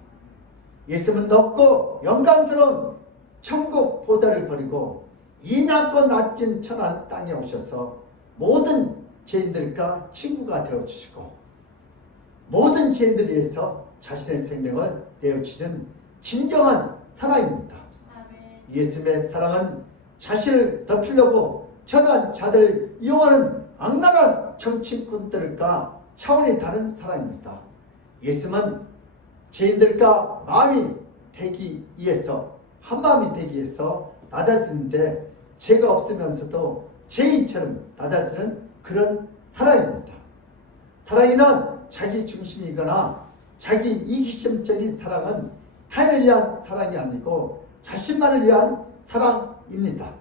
예수님은 높고 영광스러운 천국 보좌를 버리고 이 낮고 낮은 천한 땅에 오셔서 모든 죄인들과 친구가 되어주시고 모든 죄인들을 위해서 자신의 생명을 내어주신 진정한 사랑입니다. 예수님의 사랑은 자신을 덮으려고 천한 자들을 이용하는 악랄한 정치꾼들과 차원이 다른 사랑입니다. 예수님은 죄인들과 마음이 되기 위해서 한마음이 되기 위해서 낮아지는데 죄가 없으면서도 죄인처럼 낮아지는 그런 사랑입니다. 사랑이란 자기 중심이거나 자기 이기심적인 사랑은 타인을 위한 사랑이 아니고 자신만을 위한 사랑입니다.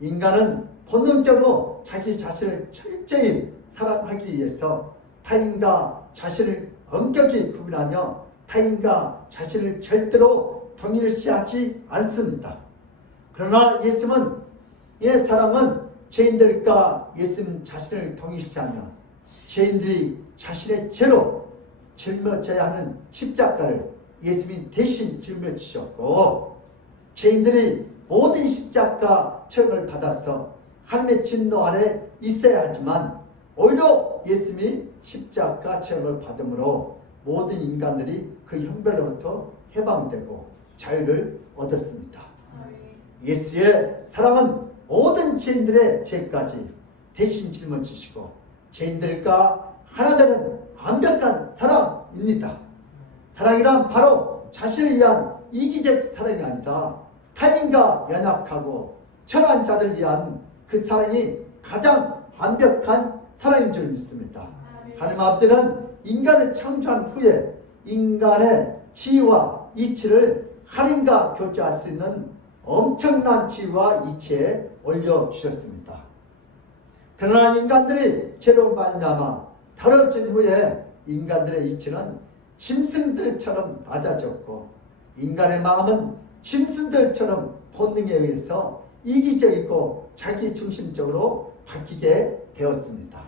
인간은 본능적으로 자기 자신을 철저히 사랑하기 위해서 타인과 자신을 엄격히 구분하며 타인과 자신을 절대로 동일시하지 않습니다. 그러나 예수님의 사랑은 죄인들과 예수님 자신을 동일시하며 죄인들이 자신의 죄로 짊어져야 하는 십자가를 예수님이 대신 짊어지셨고 죄인들이 모든 십자가 처형을 받아서 하나님의 진노 아래 있어야 하지만 오히려 예수님이 십자가 처형을 받음으로 모든 인간들이 그 형벌로부터 해방되고 자유를 얻었습니다. 예수의 사랑은 모든 죄인들의 죄까지 대신 짊어지시고 죄인들과 하나 되는 완벽한 사랑입니다. 사랑이란 바로 자신을 위한 이기적 사랑이 아니라 타인과 연약하고 천한 자들을 위한 그 사랑이 가장 완벽한 사랑인 줄 믿습니다. 하나님 아버지는 인간을 창조한 후에 인간의 지위와 이치를 하나님과 교제할 수 있는 엄청난 지위와 이치에 올려주셨습니다. 그러나 인간들이 죄로 말미암아 더러워진 후에 인간들의 이치는 짐승들처럼 낮아졌고 인간의 마음은 짐승들처럼 본능에 의해서 이기적이고 자기중심적으로 바뀌게 되었습니다.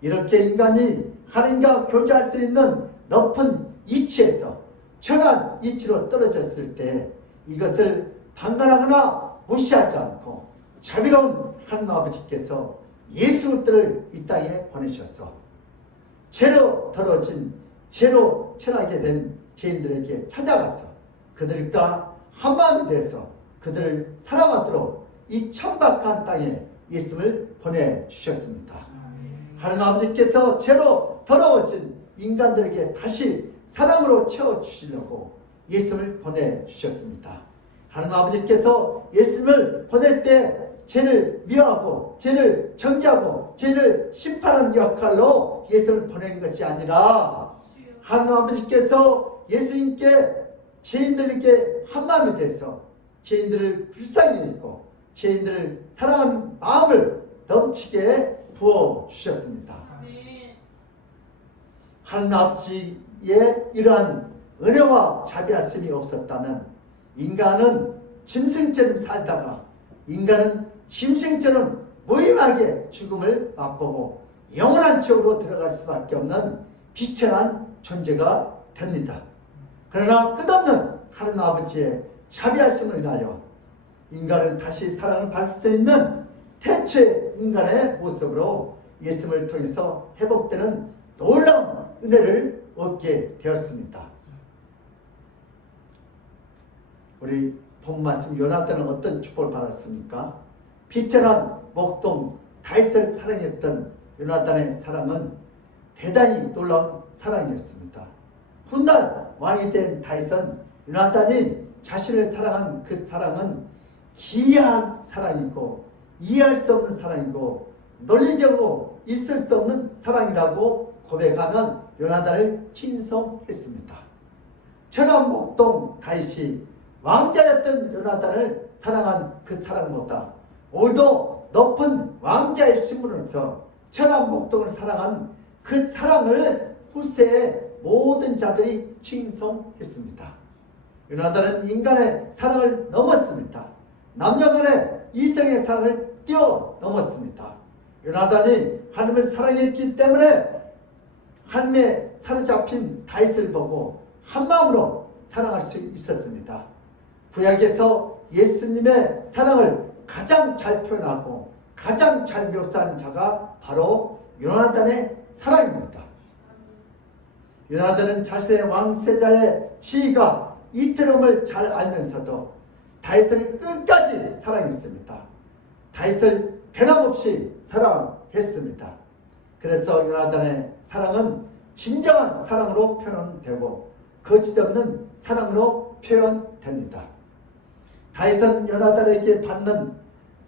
이렇게 인간이 하나님과 교제할 수 있는 높은 이치에서 천한 이치로 떨어졌을 때 이것을 방관하거나 무시하지 않고 자비로운 하나님 아버지께서 예수 그리스도를 이 땅에 보내셔서 죄로 더러워진 죄로 천하게 된 죄인들에게 찾아가서 그들과 한마음이 돼서 그들을 사랑하도록 이 천박한 땅에 예수를 보내주셨습니다. 하나님 아버지께서 죄로 더러워진 인간들에게 다시 사랑으로 채워주시려고 예수를 보내주셨습니다. 하나님 아버지께서 예수를 보낼 때 죄를 미워하고 죄를 정죄하고 죄를 심판하는 역할로 예수를 보낸 것이 아니라 하나님 아버지께서 예수님께 죄인들에게 한마음이 돼서 죄인들을 불쌍히 여기고 죄인들을 사랑하는 마음을 넘치게 부어주셨습니다. 하나님 아버지의 이러한 은혜와 자비하심이 없었다면 인간은 짐승처럼 살다가 인간은 짐승처럼 무의미하게 죽음을 맛보고 영원한 지옥으로 들어갈 수밖에 없는 비천한 존재가 됩니다. 그러나 끝없는 하나님 아버지의 자비하심을 인하여 인간은 다시 사랑을 받을 수 있는 태초의 인간의 모습으로 예수님을 통해서 회복되는 놀라운 은혜를 얻게 되었습니다. 우리 본 말씀 요나단은 어떤 축복을 받았습니까? 비천한 목동 다윗을 사랑했던 요나단의 사랑은 대단히 놀라운 사랑이었습니다. 훗날 왕이 된 다윗은 요나단이 자신을 사랑한 그 사랑은 기이한 사랑이고 이해할 수 없는 사랑이고 논리적으로 있을 수 없는 사랑이라고 고백하면 요나단을 칭송했습니다. 천한 목동 다윗이 왕자였던 요나단을 사랑한 그 사랑보다 오히려 높은 왕자의 신분으로서 천한 목동을 사랑한 그 사랑을 후세의 모든 자들이 칭송했습니다. 요나단은 인간의 사랑을 넘었습니다. 남녀간의 이성의 사랑을 뛰어넘었습니다. 요나단이 하나님을 사랑했기 때문에 하나님의 사로잡힌 다윗을 보고 한마음으로 사랑할 수 있었습니다. 구약에서 예수님의 사랑을 가장 잘 표현하고 가장 잘 묘사한 자가 바로 요나단의 사랑입니다. 요나단은 자신의 왕세자의 지위가 이태로움을 잘 알면서도 다윗을 끝까지 사랑했습니다. 다윗을 변함없이 사랑했습니다. 그래서 요나단의 사랑은 진정한 사랑으로 표현되고 거짓없는 사랑으로 표현됩니다. 다윗은 요나단에게 받는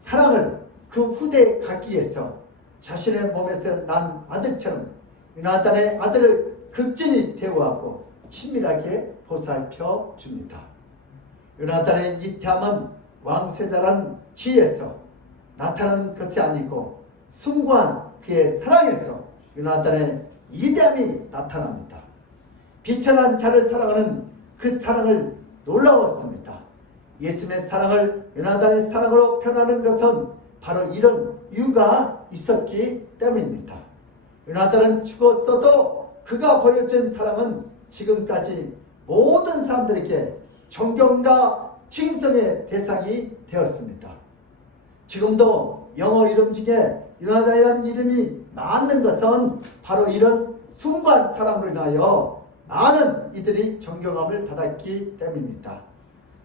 사랑을 그 후대에 갖기 위해서 자신의 몸에서 난 아들처럼 요나단의 아들을 극진히 대우하고 친밀하게 보살펴 줍니다. 요나단의 이태함은 왕세자라는 지위에서 나타나는 것이 아니고 숭고한 그의 사랑에서 요나단의 위대함이 나타납니다. 비천한 자를 사랑하는 그 사랑을 놀라웠습니다. 예수님의 사랑을 요나단의 사랑으로 표현하는 것은 바로 이런 이유가 있었기 때문입니다. 요나단은 죽었어도 그가 보여준 사랑은 지금까지 모든 사람들에게 존경과 칭송의 대상이 되었습니다. 지금도 영어 이름 중에 요나단이라는 이름이 많은 것은 바로 이런 숭고한 사랑으로 인하여 많은 이들이 존경함을 받았기 때문입니다.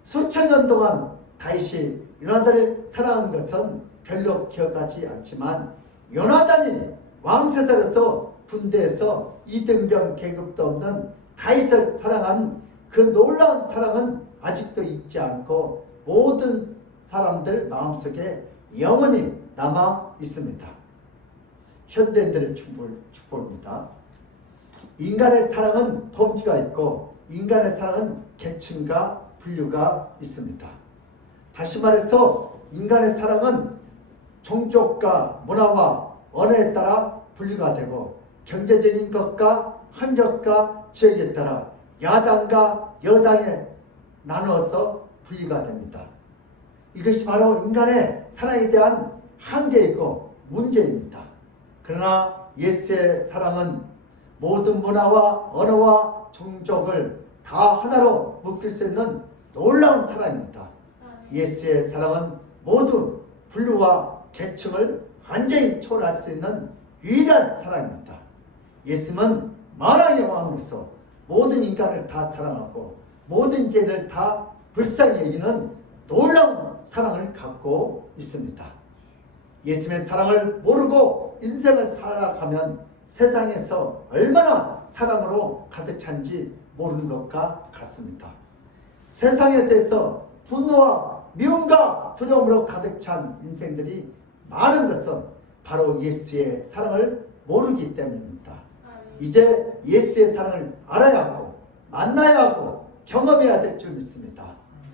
수천 년 동안 다윗이 요나단을 사랑한 것은 별로 기억하지 않지만 요나단이 왕세자로서 군대에서 이등병 계급도 없는 다윗을 사랑한 그 놀라운 사랑은 아직도 잊지 않고 모든 사람들 마음속에 영원히 남아 있습니다. 현대인들의 축복입니다. 인간의 사랑은 범주가 있고 인간의 사랑은 계층과 분류가 있습니다. 다시 말해서 인간의 사랑은 종족과 문화와 언어에 따라 분류가 되고 경제적인 것과 한적과 지역에 따라 야당과 여당에 나누어서 분리가 됩니다. 이것이 바로 인간의 사랑에 대한 한계이고 문제입니다. 그러나 예수의 사랑은 모든 문화와 언어와 종족을 다 하나로 묶을 수 있는 놀라운 사랑입니다. 예수의 사랑은 모두 분류와 계층을 완전히 초월할 수 있는 유일한 사랑입니다. 예수는 만왕의 왕으로서 모든 인간을 다 사랑하고 모든 죄를 다 불쌍히 여기는 놀라운 사랑을 갖고 있습니다. 예수님의 사랑을 모르고 인생을 살아가면 세상에서 얼마나 사랑으로 가득 찬지 모르는 것과 같습니다. 세상에 대해서 분노와 미움과 두려움으로 가득 찬 인생들이 많은 것은 바로 예수의 사랑을 모르기 때문입니다. 이제 예수의 사랑을 알아야 하고 만나야 하고 경험해야 될 줄 믿습니다.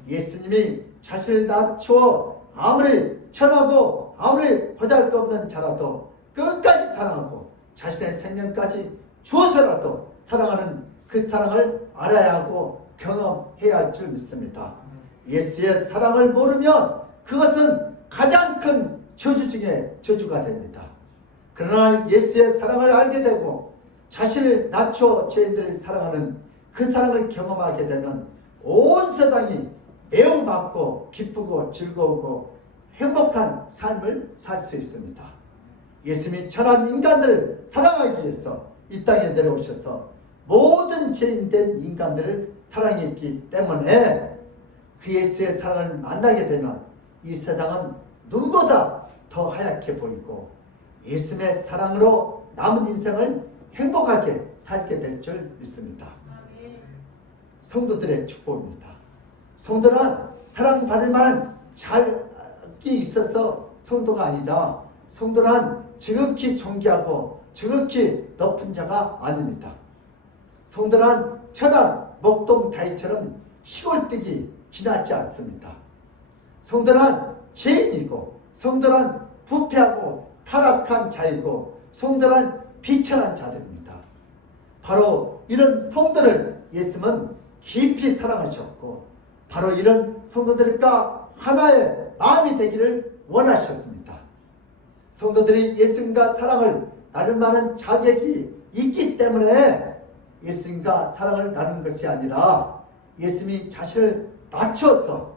예수님이 자신을 낮추어 아무리 천하고 아무리 보잘것없는 자라도 끝까지 사랑하고 자신의 생명까지 주어서라도 사랑하는 그 사랑을 알아야 하고 경험해야 할 줄 믿습니다. 예수의 사랑을 모르면 그것은 가장 큰 저주 중에 저주가 됩니다. 그러나 예수의 사랑을 알게 되고 자신을 낮춰 죄인들을 사랑하는 그 사랑을 경험하게 되면 온 세상이 매우 맑고 기쁘고 즐거우고 행복한 삶을 살 수 있습니다. 예수님이 천한 인간들을 사랑하기 위해서 이 땅에 내려오셔서 모든 죄인된 인간들을 사랑했기 때문에 그 예수의 사랑을 만나게 되면 이 세상은 눈보다 더 하얗게 보이고 예수님의 사랑으로 남은 인생을 행복하게 살게 될 줄 믿습니다. 성도들의 축복입니다. 성도는 사랑받을 만한 자격이 있어서 성도가 아니라 성도는 지극히 존귀하고 지극히 높은 자가 아닙니다. 성도는 천한 목동 다윗처럼 시골뛰기 지나지 않습니다. 성도는 죄인이고 성도는 부패하고 타락한 자이고 성도는 비천한 자들입니다. 바로 이런 성도를 예수님은 깊이 사랑하셨고 바로 이런 성도들과 하나의 마음이 되기를 원하셨습니다. 성도들이 예수님과 사랑을 나눌 만한 자격이 있기 때문에 예수님과 사랑을 나눈 것이 아니라 예수님이 자신을 낮추어서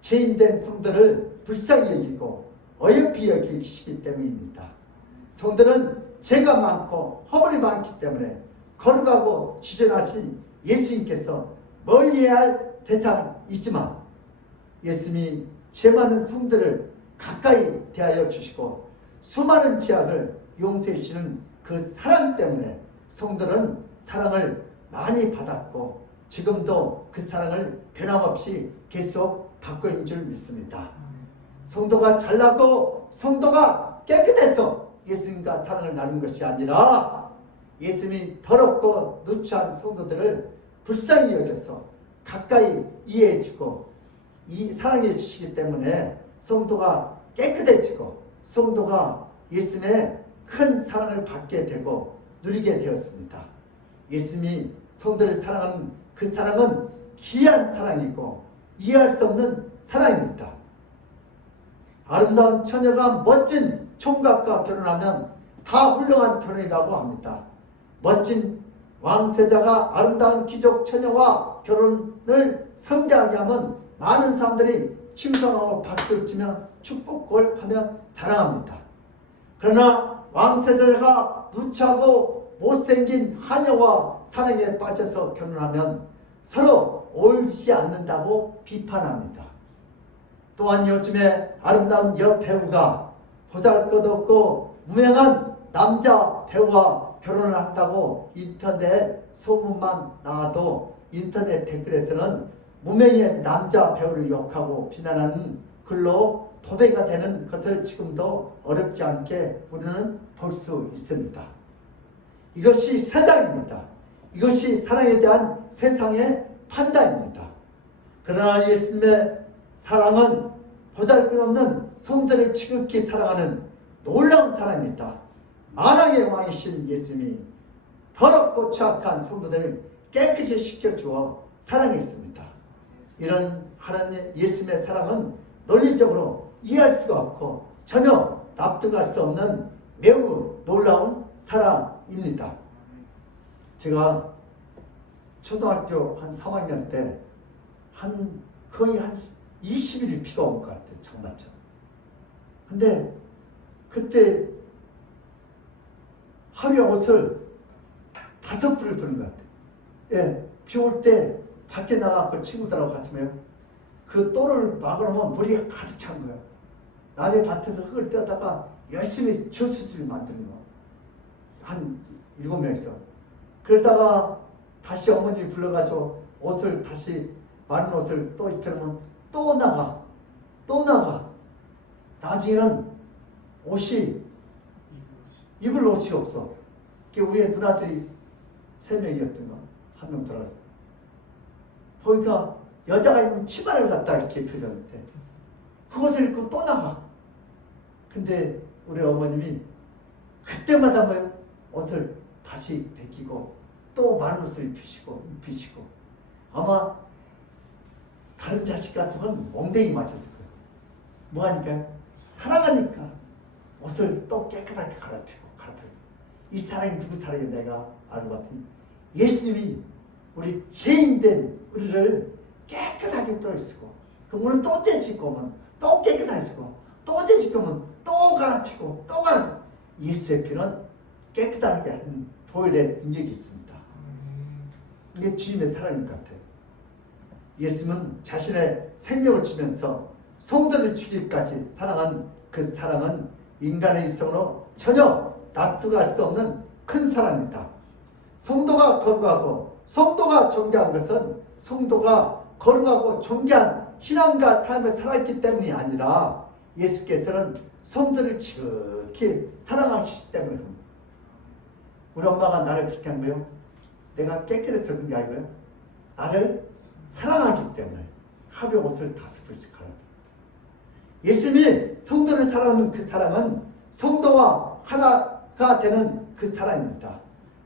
죄인된 성도를 불쌍히 여기고 어여삐 여기시기 때문입니다. 성도는 죄가 많고 허물이 많기 때문에 거룩하고 지존하신 예수님께서 멀리해야 할 대상이지만 예수님이 죄 많은 성도를 가까이 대하여 주시고 수많은 죄악을 용서해 주시는 그 사랑 때문에 성도는 사랑을 많이 받았고 지금도 그 사랑을 변함없이 계속 받고 있는 줄 믿습니다. 성도가 잘나고 성도가 깨끗해서 예수님과 사랑을 나눈 것이 아니라 예수님이 더럽고 누추한 성도들을 불쌍히 여겨서 가까이 이해해주고 사랑해 주시기 때문에 성도가 깨끗해지고 성도가 예수님의 큰 사랑을 받게 되고 누리게 되었습니다. 예수님이 성도를 사랑하는 그 사랑은 귀한 사랑이고 이해할 수 없는 사랑입니다. 아름다운 처녀가 멋진 총각과 결혼하면 다 훌륭한 결혼이라고 합니다. 멋진 왕세자가 아름다운 귀족 처녀와 결혼을 성대하게 하면 많은 사람들이 칭송하고 박수를 치며 축복을 하며 자랑합니다. 그러나 왕세자가 누추하고 못생긴 하녀와 사랑에 빠져서 결혼하면 서로 옳지 않는다고 비판합니다. 또한 요즘에 아름다운 여배우가 보잘것없고 무명한 남자 배우와 결혼을 한다고 인터넷 소문만 나와도 인터넷 댓글에서는 무명의 남자 배우를 욕하고 비난하는 글로 도배가 되는 것을 지금도 어렵지 않게 우리는 볼 수 있습니다. 이것이 세상입니다. 이것이 사랑에 대한 세상의 판단입니다. 그러나 예수님의 사랑은 보잘것없는 성도를 지극히 사랑하는 놀라운 사랑입니다. 만왕의 왕이신 예수님이 더럽고 추악한 성도들을 깨끗이 시켜주어 사랑했습니다. 이런 하나님 예수님의 사랑은 논리적으로 이해할 수가 없고 전혀 납득할 수 없는 매우 놀라운 사랑입니다. 제가 초등학교 한 3학년 때 거의 한 20일 비가 온 것 같아요. 장마처럼. 근데 그때 하루에 옷을 5벌을 부는 것 같아요. 예, 비 올 때 밖에 나가서 친구들하고 같이 그 또를 막으면 물이 가득 찬 거예요. 남의 밭에서 흙을 떼다가 열심히 저수지를 만드는 거. 한 7명이서. 그러다가 다시 어머님이 불러가지고 옷을 다시 마른 옷을 또 입혀놓으면 또 나가. 나중에는 옷이 입을 옷이 없어. 그 위에 누나들이 3명이었던가 1명 들어가서 보니까 여자가 입는 치마를 갖다 이렇게 입혀줬는데 그것을 입고 또 나가. 근데 우리 어머님이 그때마다 옷을 다시 벗기고 또 마른 옷을 입히시고 아마 다른 자식 같으면 엉덩이 맞췄을 거예요. 뭐하니까? 사랑하니까 옷을 또 깨끗하게 갈아입히고 이 사랑이 누구 사랑이 내가 알고 봤더니 예수님이 우리 죄인된 우리를 깨끗하게 또 쓰고 그럼 우리는 또 죄 짓고 오면 또 깨끗하게 쓰고 또 죄 짓고 오면 또 갈아입히고 또 갈아입히고 예수의 피는 깨끗하게 하는 보혈의 능력이 있습니다. 이게 주님의 사랑인 것 같아요. 예수님은 자신의 생명을 주면서 성도를 죽이기까지 사랑한 그 사랑은 인간의 이성으로 전혀 납득할 수 없는 큰 사랑입니다. 성도가 거룩하고 성도가 존귀한 것은 성도가 거룩하고 존귀한 신앙과 삶을 살았기 때문이 아니라 예수께서는 성도를 지극히 사랑하시기 때문입니다. 우리 엄마가 나를 그렇게 한 거예요. 내가 깨끗해서 그런 게 아니고요. 나를 사랑하기 때문에 하루에 옷을 5벌씩 갈아입혀요. 예수님이 성도를 사랑하는 그 사랑은 성도와 하나가 되는 그 사랑입니다.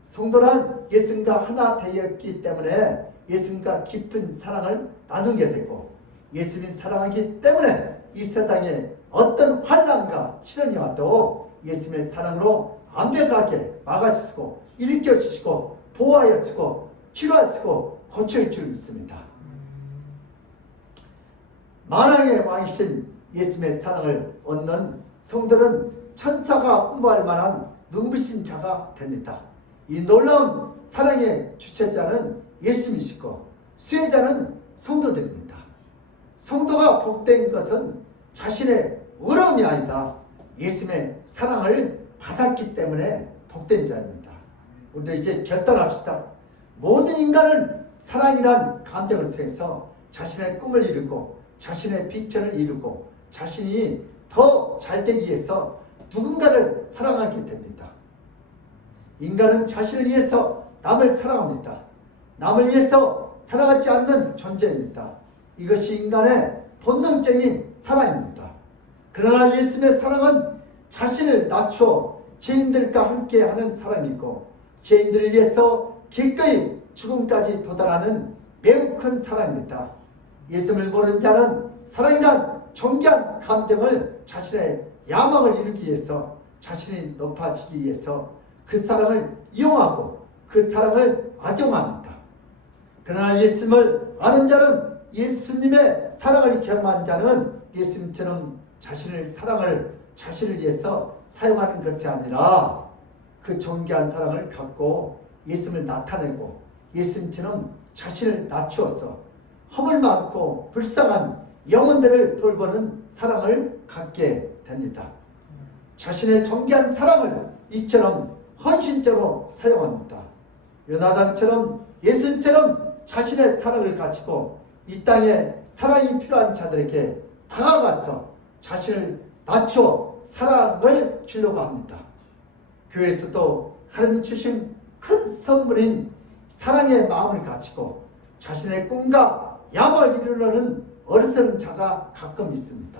성도란 예수님과 하나 되었기 때문에 예수님과 깊은 사랑을 나누게 되고 예수님이 사랑하기 때문에 이 세상에 어떤 환난과 시련이 와도 예수님의 사랑으로 완벽하게 막아주시고 일으켜주시고 보호하여 주시고 치료하시고 고쳐줄 줄 믿습니다. 만왕의 왕이신 예수님의 사랑을 얻는 성도는 천사가 홍보할 만한 눈부신 자가 됩니다. 이 놀라운 사랑의 주체자는 예수님이시고 수혜자는 성도들입니다. 성도가 복된 것은 자신의 의로움이 아니다. 예수님의 사랑을 받았기 때문에 복된 자입니다. 우리도 이제 결단합시다. 모든 인간은 사랑이란 감정을 통해서 자신의 꿈을 이루고 자신의 비전을 이루고 자신이 더 잘되기 위해서 누군가를 사랑하게 됩니다. 인간은 자신을 위해서 남을 사랑합니다. 남을 위해서 살아가지 않는 존재입니다. 이것이 인간의 본능적인 사랑입니다. 그러나 예수님의 사랑은 자신을 낮추어 죄인들과 함께하는 사랑이고 죄인들을 위해서 기꺼이 죽음까지 도달하는 매우 큰 사랑입니다. 예수님을 모르는 자는 사랑이란 존귀한 감정을 자신의 야망을 이루기 위해서 자신이 높아지기 위해서 그 사랑을 이용하고 그 사랑을 악용합니다. 그러나 예수님을 아는 자는 예수님의 사랑을 경험한 자는 예수님처럼 사랑을 자신을 위해서 사용하는 것이 아니라 그 존귀한 사랑을 갖고 예수님을 나타내고 예수님처럼 자신을 낮추어서 허물 많고 불쌍한 영혼들을 돌보는 사랑을 갖게 됩니다. 자신의 존귀한 사랑을 이처럼 헌신적으로 사용합니다. 요나단처럼 예수님처럼 자신의 사랑을 가지고 이 땅에 사랑이 필요한 자들에게 다가가서 자신을 낮추어 사랑을 주려고 합니다. 교회에서도 하나님 주신 큰 선물인 사랑의 마음을 가지고 자신의 꿈과 야망을 이루려는 어리석은 자가 가끔 있습니다.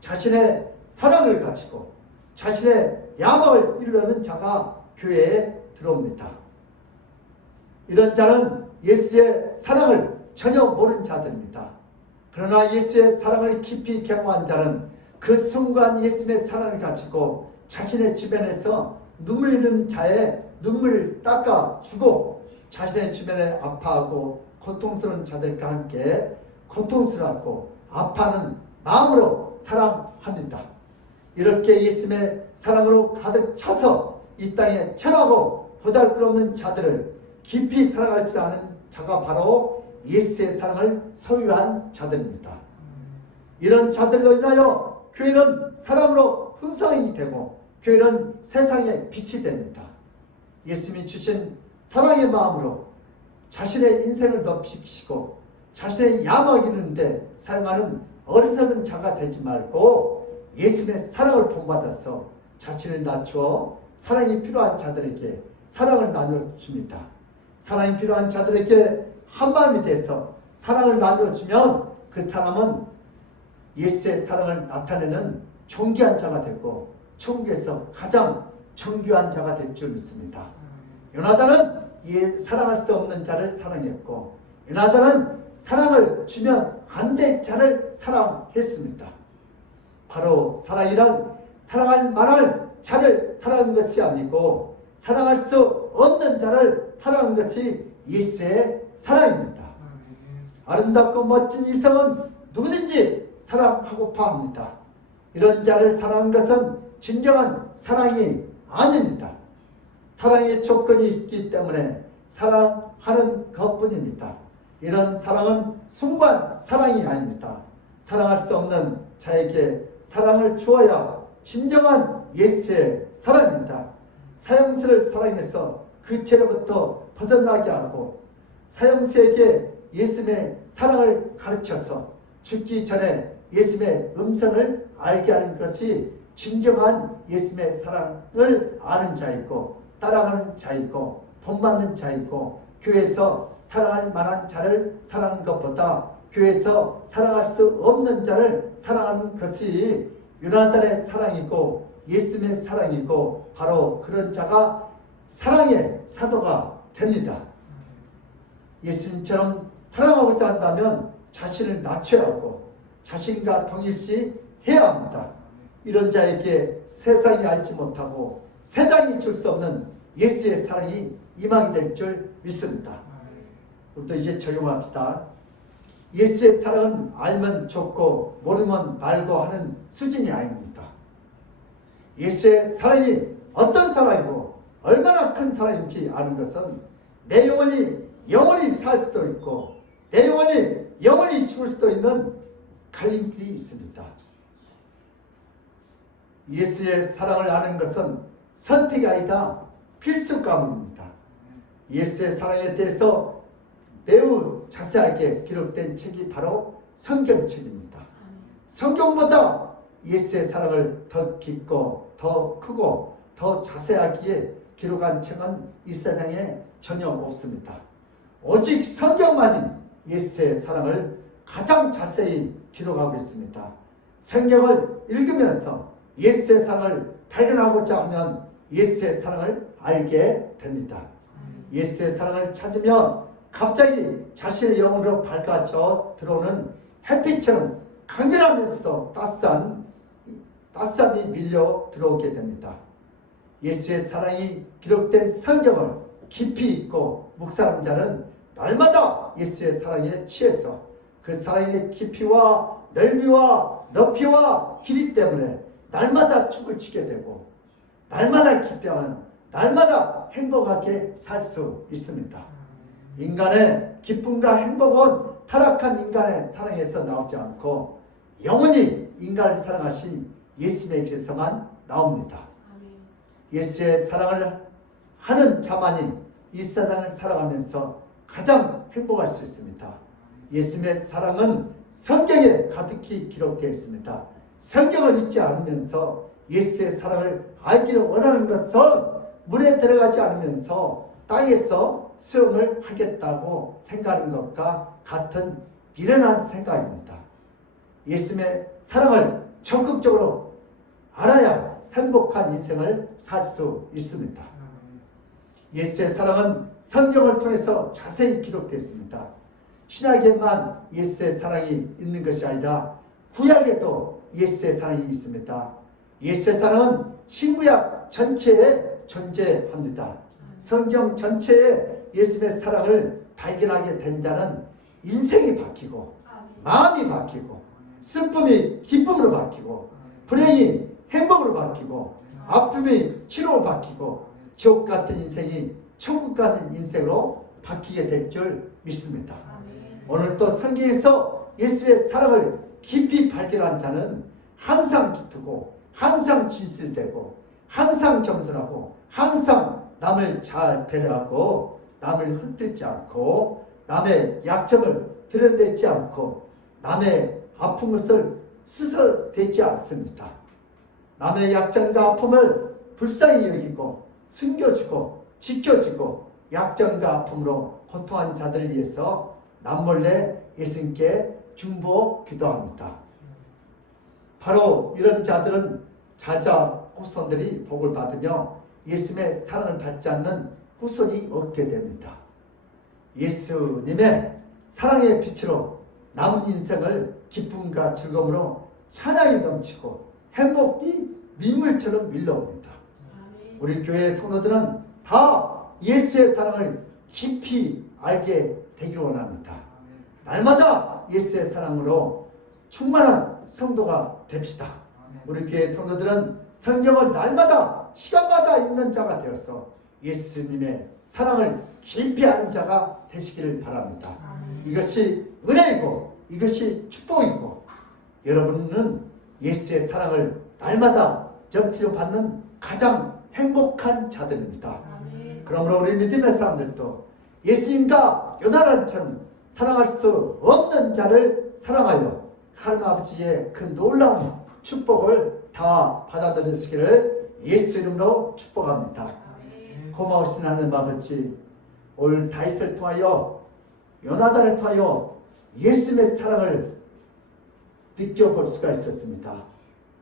자신의 사랑을 가지고 자신의 야망을 이루려는 자가 교회에 들어옵니다. 이런 자는 예수의 사랑을 전혀 모르는 자들입니다. 그러나 예수의 사랑을 깊이 경험한 자는 그 순간 예수의 사랑을 가지고 자신의 주변에서 눈물 흘리는 자의 눈물을 닦아주고 자신의 주변에 아파하고 고통스러운 자들과 함께 고통스러워하고 아파하는 마음으로 사랑합니다. 이렇게 예수님의 사랑으로 가득 차서 이 땅에 천하고 보잘것없는 자들을 깊이 사랑할 줄 아는 자가 바로 예수의 사랑을 소유한 자들입니다. 이런 자들로 인하여 교회는 사랑으로 풍성이 되고 교회는 세상의 빛이 됩니다. 예수님이 주신 사랑의 마음으로 자신의 인생을 높이시고 자신의 야망을 이루는데 사용하는 어리석은 자가 되지 말고 예수님의 사랑을 본받아서 자신을 낮추어 사랑이 필요한 자들에게 사랑을 나눠줍니다. 사랑이 필요한 자들에게 한마음이 돼서 사랑을 나눠주면 그 사람은 예수의 사랑을 나타내는 존귀한 자가 되고 천국에서 가장 존귀한 자가 될 줄 믿습니다. 요나단은 사랑할 수 없는 자를 사랑했고 요나단은 사랑을 주면 안 될 자를 사랑했습니다. 바로 사랑이란 사랑할 만한 자를 사랑한 것이 아니고 사랑할 수 없는 자를 사랑한 것이 예수의 사랑입니다. 아름답고 멋진 이성은 누구든지 사랑하고파 합니다. 이런 자를 사랑하는 것은 진정한 사랑이 아닙니다. 사랑의 조건이 있기 때문에 사랑하는 것뿐입니다. 이런 사랑은 순간 사랑이 아닙니다. 사랑할 수 없는 자에게 사랑을 주어야 진정한 예수의 사랑입니다. 사형수를 사랑해서 그 죄로부터 벗어나게 하고 사형수에게 예수님의 사랑을 가르쳐서 죽기 전에 예수님의 음성을 알게 하는 것이 진정한 예수님의 사랑을 아는 자이고 따라가는 자이고 본받는 자이고 교회에서 사랑할 만한 자를 사랑하는 것보다 교회에서 사랑할 수 없는 자를 사랑하는 것이 요나단의 사랑이고 예수님의 사랑이고 바로 그런 자가 사랑의 사도가 됩니다. 예수님처럼 사랑하고자 한다면 자신을 낮춰야 하고 자신과 동일시해야 합니다. 이런 자에게 세상이 알지 못하고 세상이 줄 수 없는 예수의 사랑이 임하게 될 줄 믿습니다. 우리도 이제 적용합시다. 예수의 사랑은 알면 좋고 모르면 말고 하는 수준이 아닙니다. 예수의 사랑이 어떤 사랑이고 얼마나 큰 사랑인지 아는 것은 내 영혼이 영원히 살 수도 있고 내 영혼이 영원히 죽을 수도 있는 갈림길이 있습니다. 예수의 사랑을 아는 것은 선택이 아니다 필수 과목입니다. 예수의 사랑에 대해서 매우 자세하게 기록된 책이 바로 성경책입니다. 성경보다 예수의 사랑을 더 깊고 더 크고 더 자세하게 기록한 책은 이 세상에 전혀 없습니다. 오직 성경만이 예수의 사랑을 가장 자세히 기록하고 있습니다. 성경을 읽으면서 예수의 사랑을 발견하고자 하면 예수의 사랑을 알게 됩니다. 예수의 사랑을 찾으면 갑자기 자신의 영혼으로 밝아져 들어오는 햇빛처럼 강렬하면서도 따스함이 밀려 들어오게 됩니다. 예수의 사랑이 기록된 성경을 깊이 읽고 묵상하는 자는 날마다 예수의 사랑에 취해서 그 사랑의 깊이와 넓이와 높이와 길이 때문에 날마다 춤을 추게 되고 날마다 기뻐하면 날마다 행복하게 살 수 있습니다. 인간의 기쁨과 행복은 타락한 인간의 사랑에서 나오지 않고 영원히 인간을 사랑하신 예수님에게서만 나옵니다. 예수의 사랑을 하는 자만이 이 세상을 살아가면서 가장 행복할 수 있습니다. 예수님의 사랑은 성경에 가득히 기록되어 있습니다. 성경을 읽지 않으면서 예수의 사랑을 알기를 원하는 것은 물에 들어가지 않으면서 땅에서 수영을 하겠다고 생각하는 것과 같은 미련한 생각입니다. 예수님의 사랑을 적극적으로 알아야 행복한 인생을 살 수 있습니다. 예수의 사랑은 성경을 통해서 자세히 기록되어 있습니다. 신약에만 예수의 사랑이 있는 것이 아니라 구약에도 예수의 사랑이 있습니다. 예수의 사랑은 신구약 전체에 존재합니다. 성경 전체에 예수의 사랑을 발견하게 된 자는 인생이 바뀌고 마음이 바뀌고 슬픔이 기쁨으로 바뀌고 불행이 행복으로 바뀌고 아픔이 치료로 바뀌고 지옥 같은 인생이 천국 같은 인생으로 바뀌게 될 줄 믿습니다. 오늘도 성경에서 예수의 사랑을 깊이 발견한 자는 항상 기쁘고 항상 진실되고 항상 겸손하고 항상 남을 잘 배려하고 남을 흩뜨지 않고 남의 약점을 드러내지 않고 남의 아픈 것을 씻어대지 않습니다. 남의 약점과 아픔을 불쌍히 여기고 숨겨주고 지켜주고 약점과 아픔으로 고통한 자들을 위해서 남몰래 예수님께 중보 기도합니다. 바로 이런 자들은 자자 후손들이 복을 받으며 예수님의 사랑을 받지 않는 후손이 얻게 됩니다. 예수님의 사랑의 빛으로 남은 인생을 기쁨과 즐거움으로 찬양이 넘치고 행복이 민물처럼 밀려옵니다. 우리 교회 성도들은 다 예수의 사랑을 깊이 알게 되기를 원합니다. 날마다 예수의 사랑으로 충만한 성도가 됩시다. 우리 교회 성도들은 성경을 날마다 시간마다 읽는 자가 되어서 예수님의 사랑을 깊이 아는 자가 되시기를 바랍니다. 이것이 은혜이고 이것이 축복이고 여러분은 예수의 사랑을 날마다 전피로 받는 가장 행복한 자들입니다. 그러므로 우리 믿음의 사람들도 예수님과 요나단처럼 사랑할 수 없는 자를 사랑하여 하나님 아버지의 그 놀라운 축복을 다 받아들이시기를 예수 이름으로 축복합니다. 고마우신 하나님 아버지, 오늘 다윗을 통하여 요나단을 통하여 예수님의 사랑을 느껴볼 수가 있었습니다.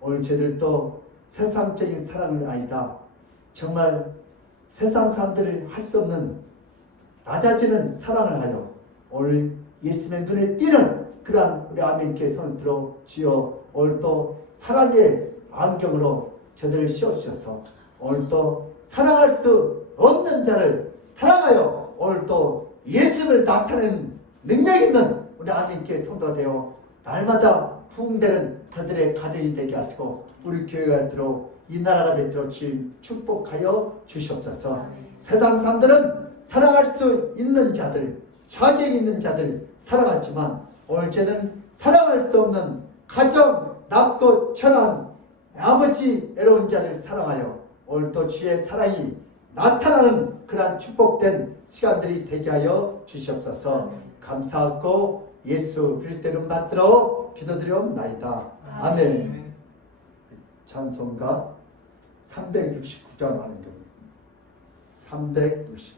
오늘 저희들도 세상적인 사랑을 아니다 정말 세상 사람들이 할 수 없는 낮아지는 사랑을 하여 오늘 예수님의 눈에 띄는 그러한 우리 아멘께 손을 들어 주여 오늘 또 사랑의 안경으로 저들을 씌워주셔서 오늘 또 사랑할 수 없는 자를 사랑하여 오늘 또 예수를 나타내는 능력 있는 우리 아멘께 손도 되어 날마다 부흥되는 저들의 가정이 되게 하시고 우리 교회가 들어 이 나라가 되도록 주님 축복하여 주시옵소서. 세상 사람들은 사랑할 수 있는 자들, 자격 있는 자들 사랑하지만 오늘 쟤는 사랑할 수 없는 가정, 낮고 천한 아버지 애로운 자를 사랑하여 오늘 또 주의 사랑이 나타나는 그러한 축복된 시간들이 되게 하여 주시옵소서. 감사하고 예수 그리스도 이름 받들어 기도드리옵나이다. 아멘. 찬송가 369장 하는 경우 369장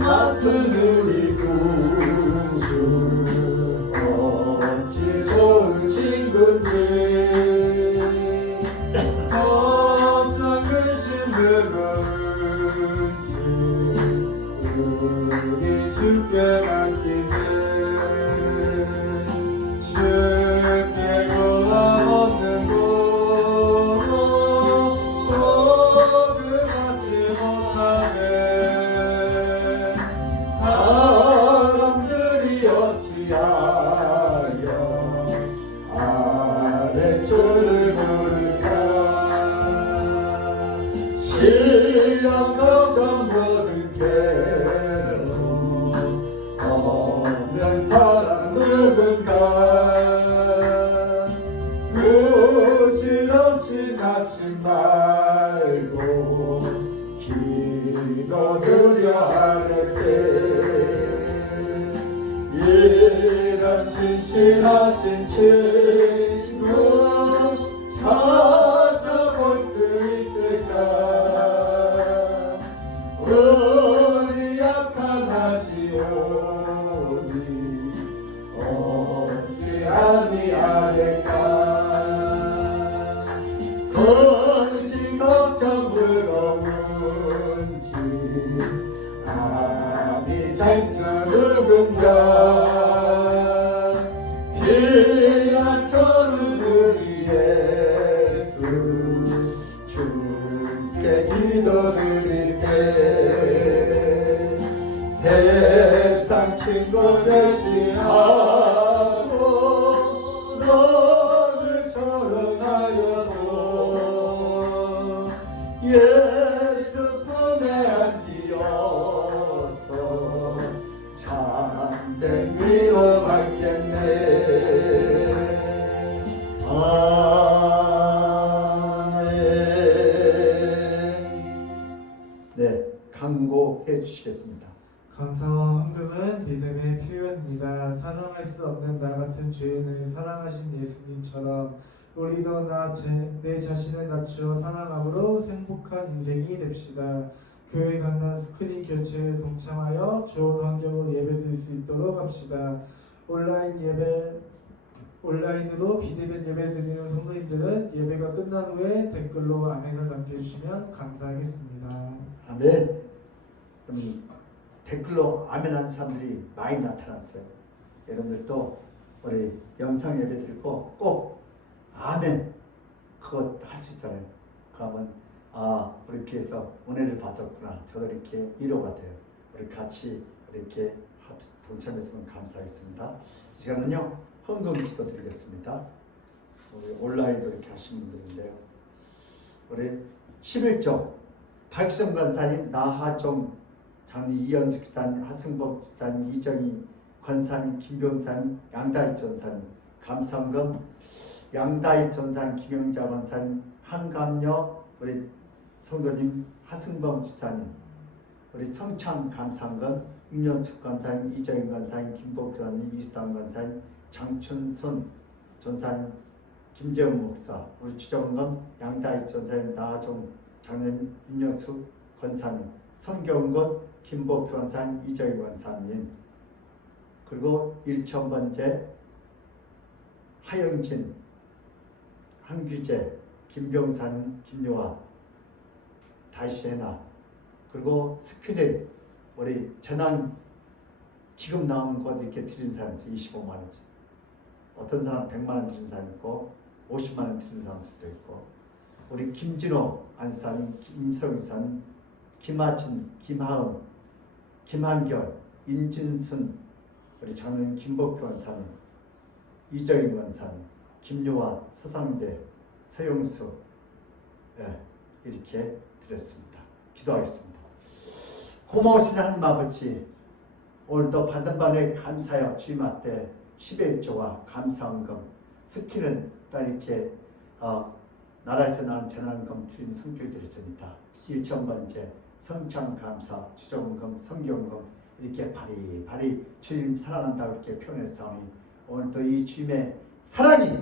같은 우리 구주 어찌 좋은 친구인지 어쩜 근심 그런지 우리 주께 맡기세 주께 고아 없는 곳 그같이 못하네 사람들이 어찌하여 아래줄을 모를까 시련 걱정 모든 괴로움 없는 사람 누군가 부질없이 나심 말고 기도드려 하랬세 이런 진실하신 친구 찾아볼 수 있을까 우리 약한 하시오니 어찌 아니하릴까 근심 걱정 부러운지 아니 진짜 누군가 귀한 저는 우리 예수 주께 기도드리세 세상 친구 대신하고 너를 저런하여도 예수 품에 안기어서 참된 위로 받겠네 아멘. 네, 강고해 주시겠습니다. 감사와 헌금은 믿음의 표현입니다. 사랑할 수 없는 나 같은 죄인을 사랑하신 예수님처럼 우리도 내 자신을 낮추어 사랑함으로 행복한 인생이 됩시다. 교회 강단 스크린 교체에 동참하여 좋은 환경으로 예배드릴 수 있도록 합시다. 온라인으로 비대면 예배 드리는 성도님들은 예배가 끝난 후에 댓글로 아멘을 남겨주시면 감사하겠습니다. 아멘. 댓글로 아멘한 사람들이 많이 나타났어요. 여러분들도 우리 영상 예배 드리고 꼭 아멘 그거 할 수 있잖아요. 그러면 우리 교회에서 은혜를 받았구나. 저도 이렇게 위로가 돼요. 우리 같이 이렇게 동참했으면 감사하겠습니다. 이 시간은요 헌금 기도 드리겠습니다. 우리 온라인도 이렇게 하신 분들인데요. 우리 11조 박성 권사님, 나하종 장리, 이현숙 지사님, 하승복 지사님, 이정희 권사님, 김병사님, 양다희 전사님, 감성금 양다희 전사님, 김영자 권사님, 한감녀 우리 성도님 하승범 지사님, 우리 성창 감상금 윤현숙 권사님, 이정희 권사님, 김복 권사님, 이수당 권사님, 장춘순 전사님, 김재훈 목사, 우리 주정금 양다희 전사님, 나하종 장님, 윤현숙 권사님, 성경건 김복 권사님, 이정희 권사님, 그리고 1,000번째 하영진, 한규재, 김병산, 김요한, 다시해나, 그리고 스크린 우리 재난 지금 나온 것 이렇게 드린 사람이 있어요. 25만 원씩. 어떤 사람 100만 원 드린 사람 있고 50만 원 드린 사람도 있고, 우리 김진호 안산, 김성산, 김하진, 김하은, 김한결, 임진순, 우리 저는 김복규 원사님, 이정인 원사님, 김요한, 서상대, 서용수, 이렇게 드렸습니다. 기도하겠습니다. 고마우신 하나님 아버지, 오늘도 받은 바에 감사하여 주님 앞에 11조와 감사헌금, 스키는 또 이렇게 나라에서 나온 재난헌금 드린 성길 드렸습니다. 1,000번째 성창감사, 주정헌금, 성경헌금 이렇게 바리바리 주님 사랑한다고 이렇게 표현했사오니, 오늘도 이 주님의 사랑이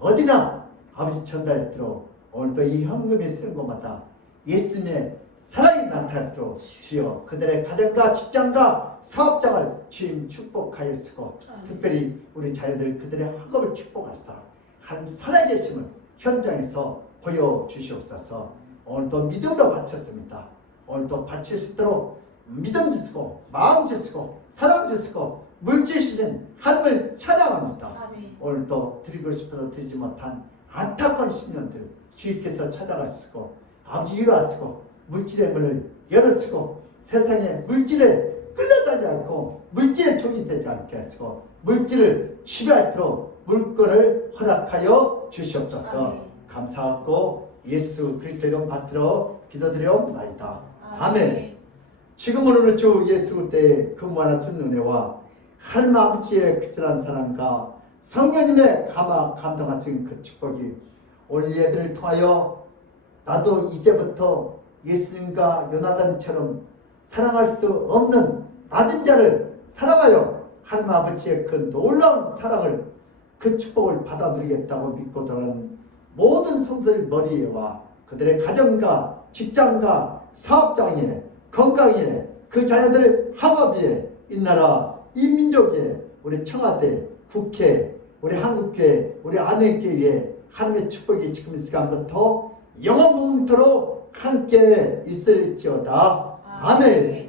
어디나 아버지 전달되도록 오늘도 이 헌금이 쓰는 곳마다 예수님의 사랑이 나타나도록 주여 그들의 가정과 직장과 사업장을 주님 축복하여 쓰고, 특별히 우리 자녀들 그들의 학업을 축복하사 하나님 살아계심을 현장에서 보여주시옵소서. 오늘도 믿음으로 바쳤습니다. 오늘도 바칠 수 있도록 믿음 주시고 마음 주시고 사랑 주시고 물질 주신 하나님을 찬양합니다. 아멘. 오늘도 드리고 싶어서 드리지 못한 안타까운 심령들 주님께서 찾아가시고 아버지 위로하시고 물질의 문을 열어쓰고 세상에 물질에 끌려다니지 않고 물질의 종이 되지 않게 하시고 물질을 지배하도록 물건을 허락하여 주시옵소서. 아멘. 감사하고 예수 그리스도 이름 받들어 기도드려옵나이다. 아멘. 지금으로는 주 예수 그리스도의 그 무한한 은혜와 하나님 아버지의 그절한 사랑과 성령님의 감동하신 그 축복이 오늘 예배를 통하여 나도 이제부터 예수님과 요나단처럼 사랑할 수 없는 낮은 자를 사랑하여 하나님 아버지의 그 놀라운 사랑을 그 축복을 받아들이겠다고 믿고 돌아가는 모든 성도들 머리에와 그들의 가정과 직장과 사업장에 건강에 그 자녀들 학업에 이 나라 이 민족에 우리 청와대 국회 우리 한국교회 우리 아멘교회에 하나님의 축복이 지금 이 시간부터 영원무음토록 함께 있을지어다. 아멘.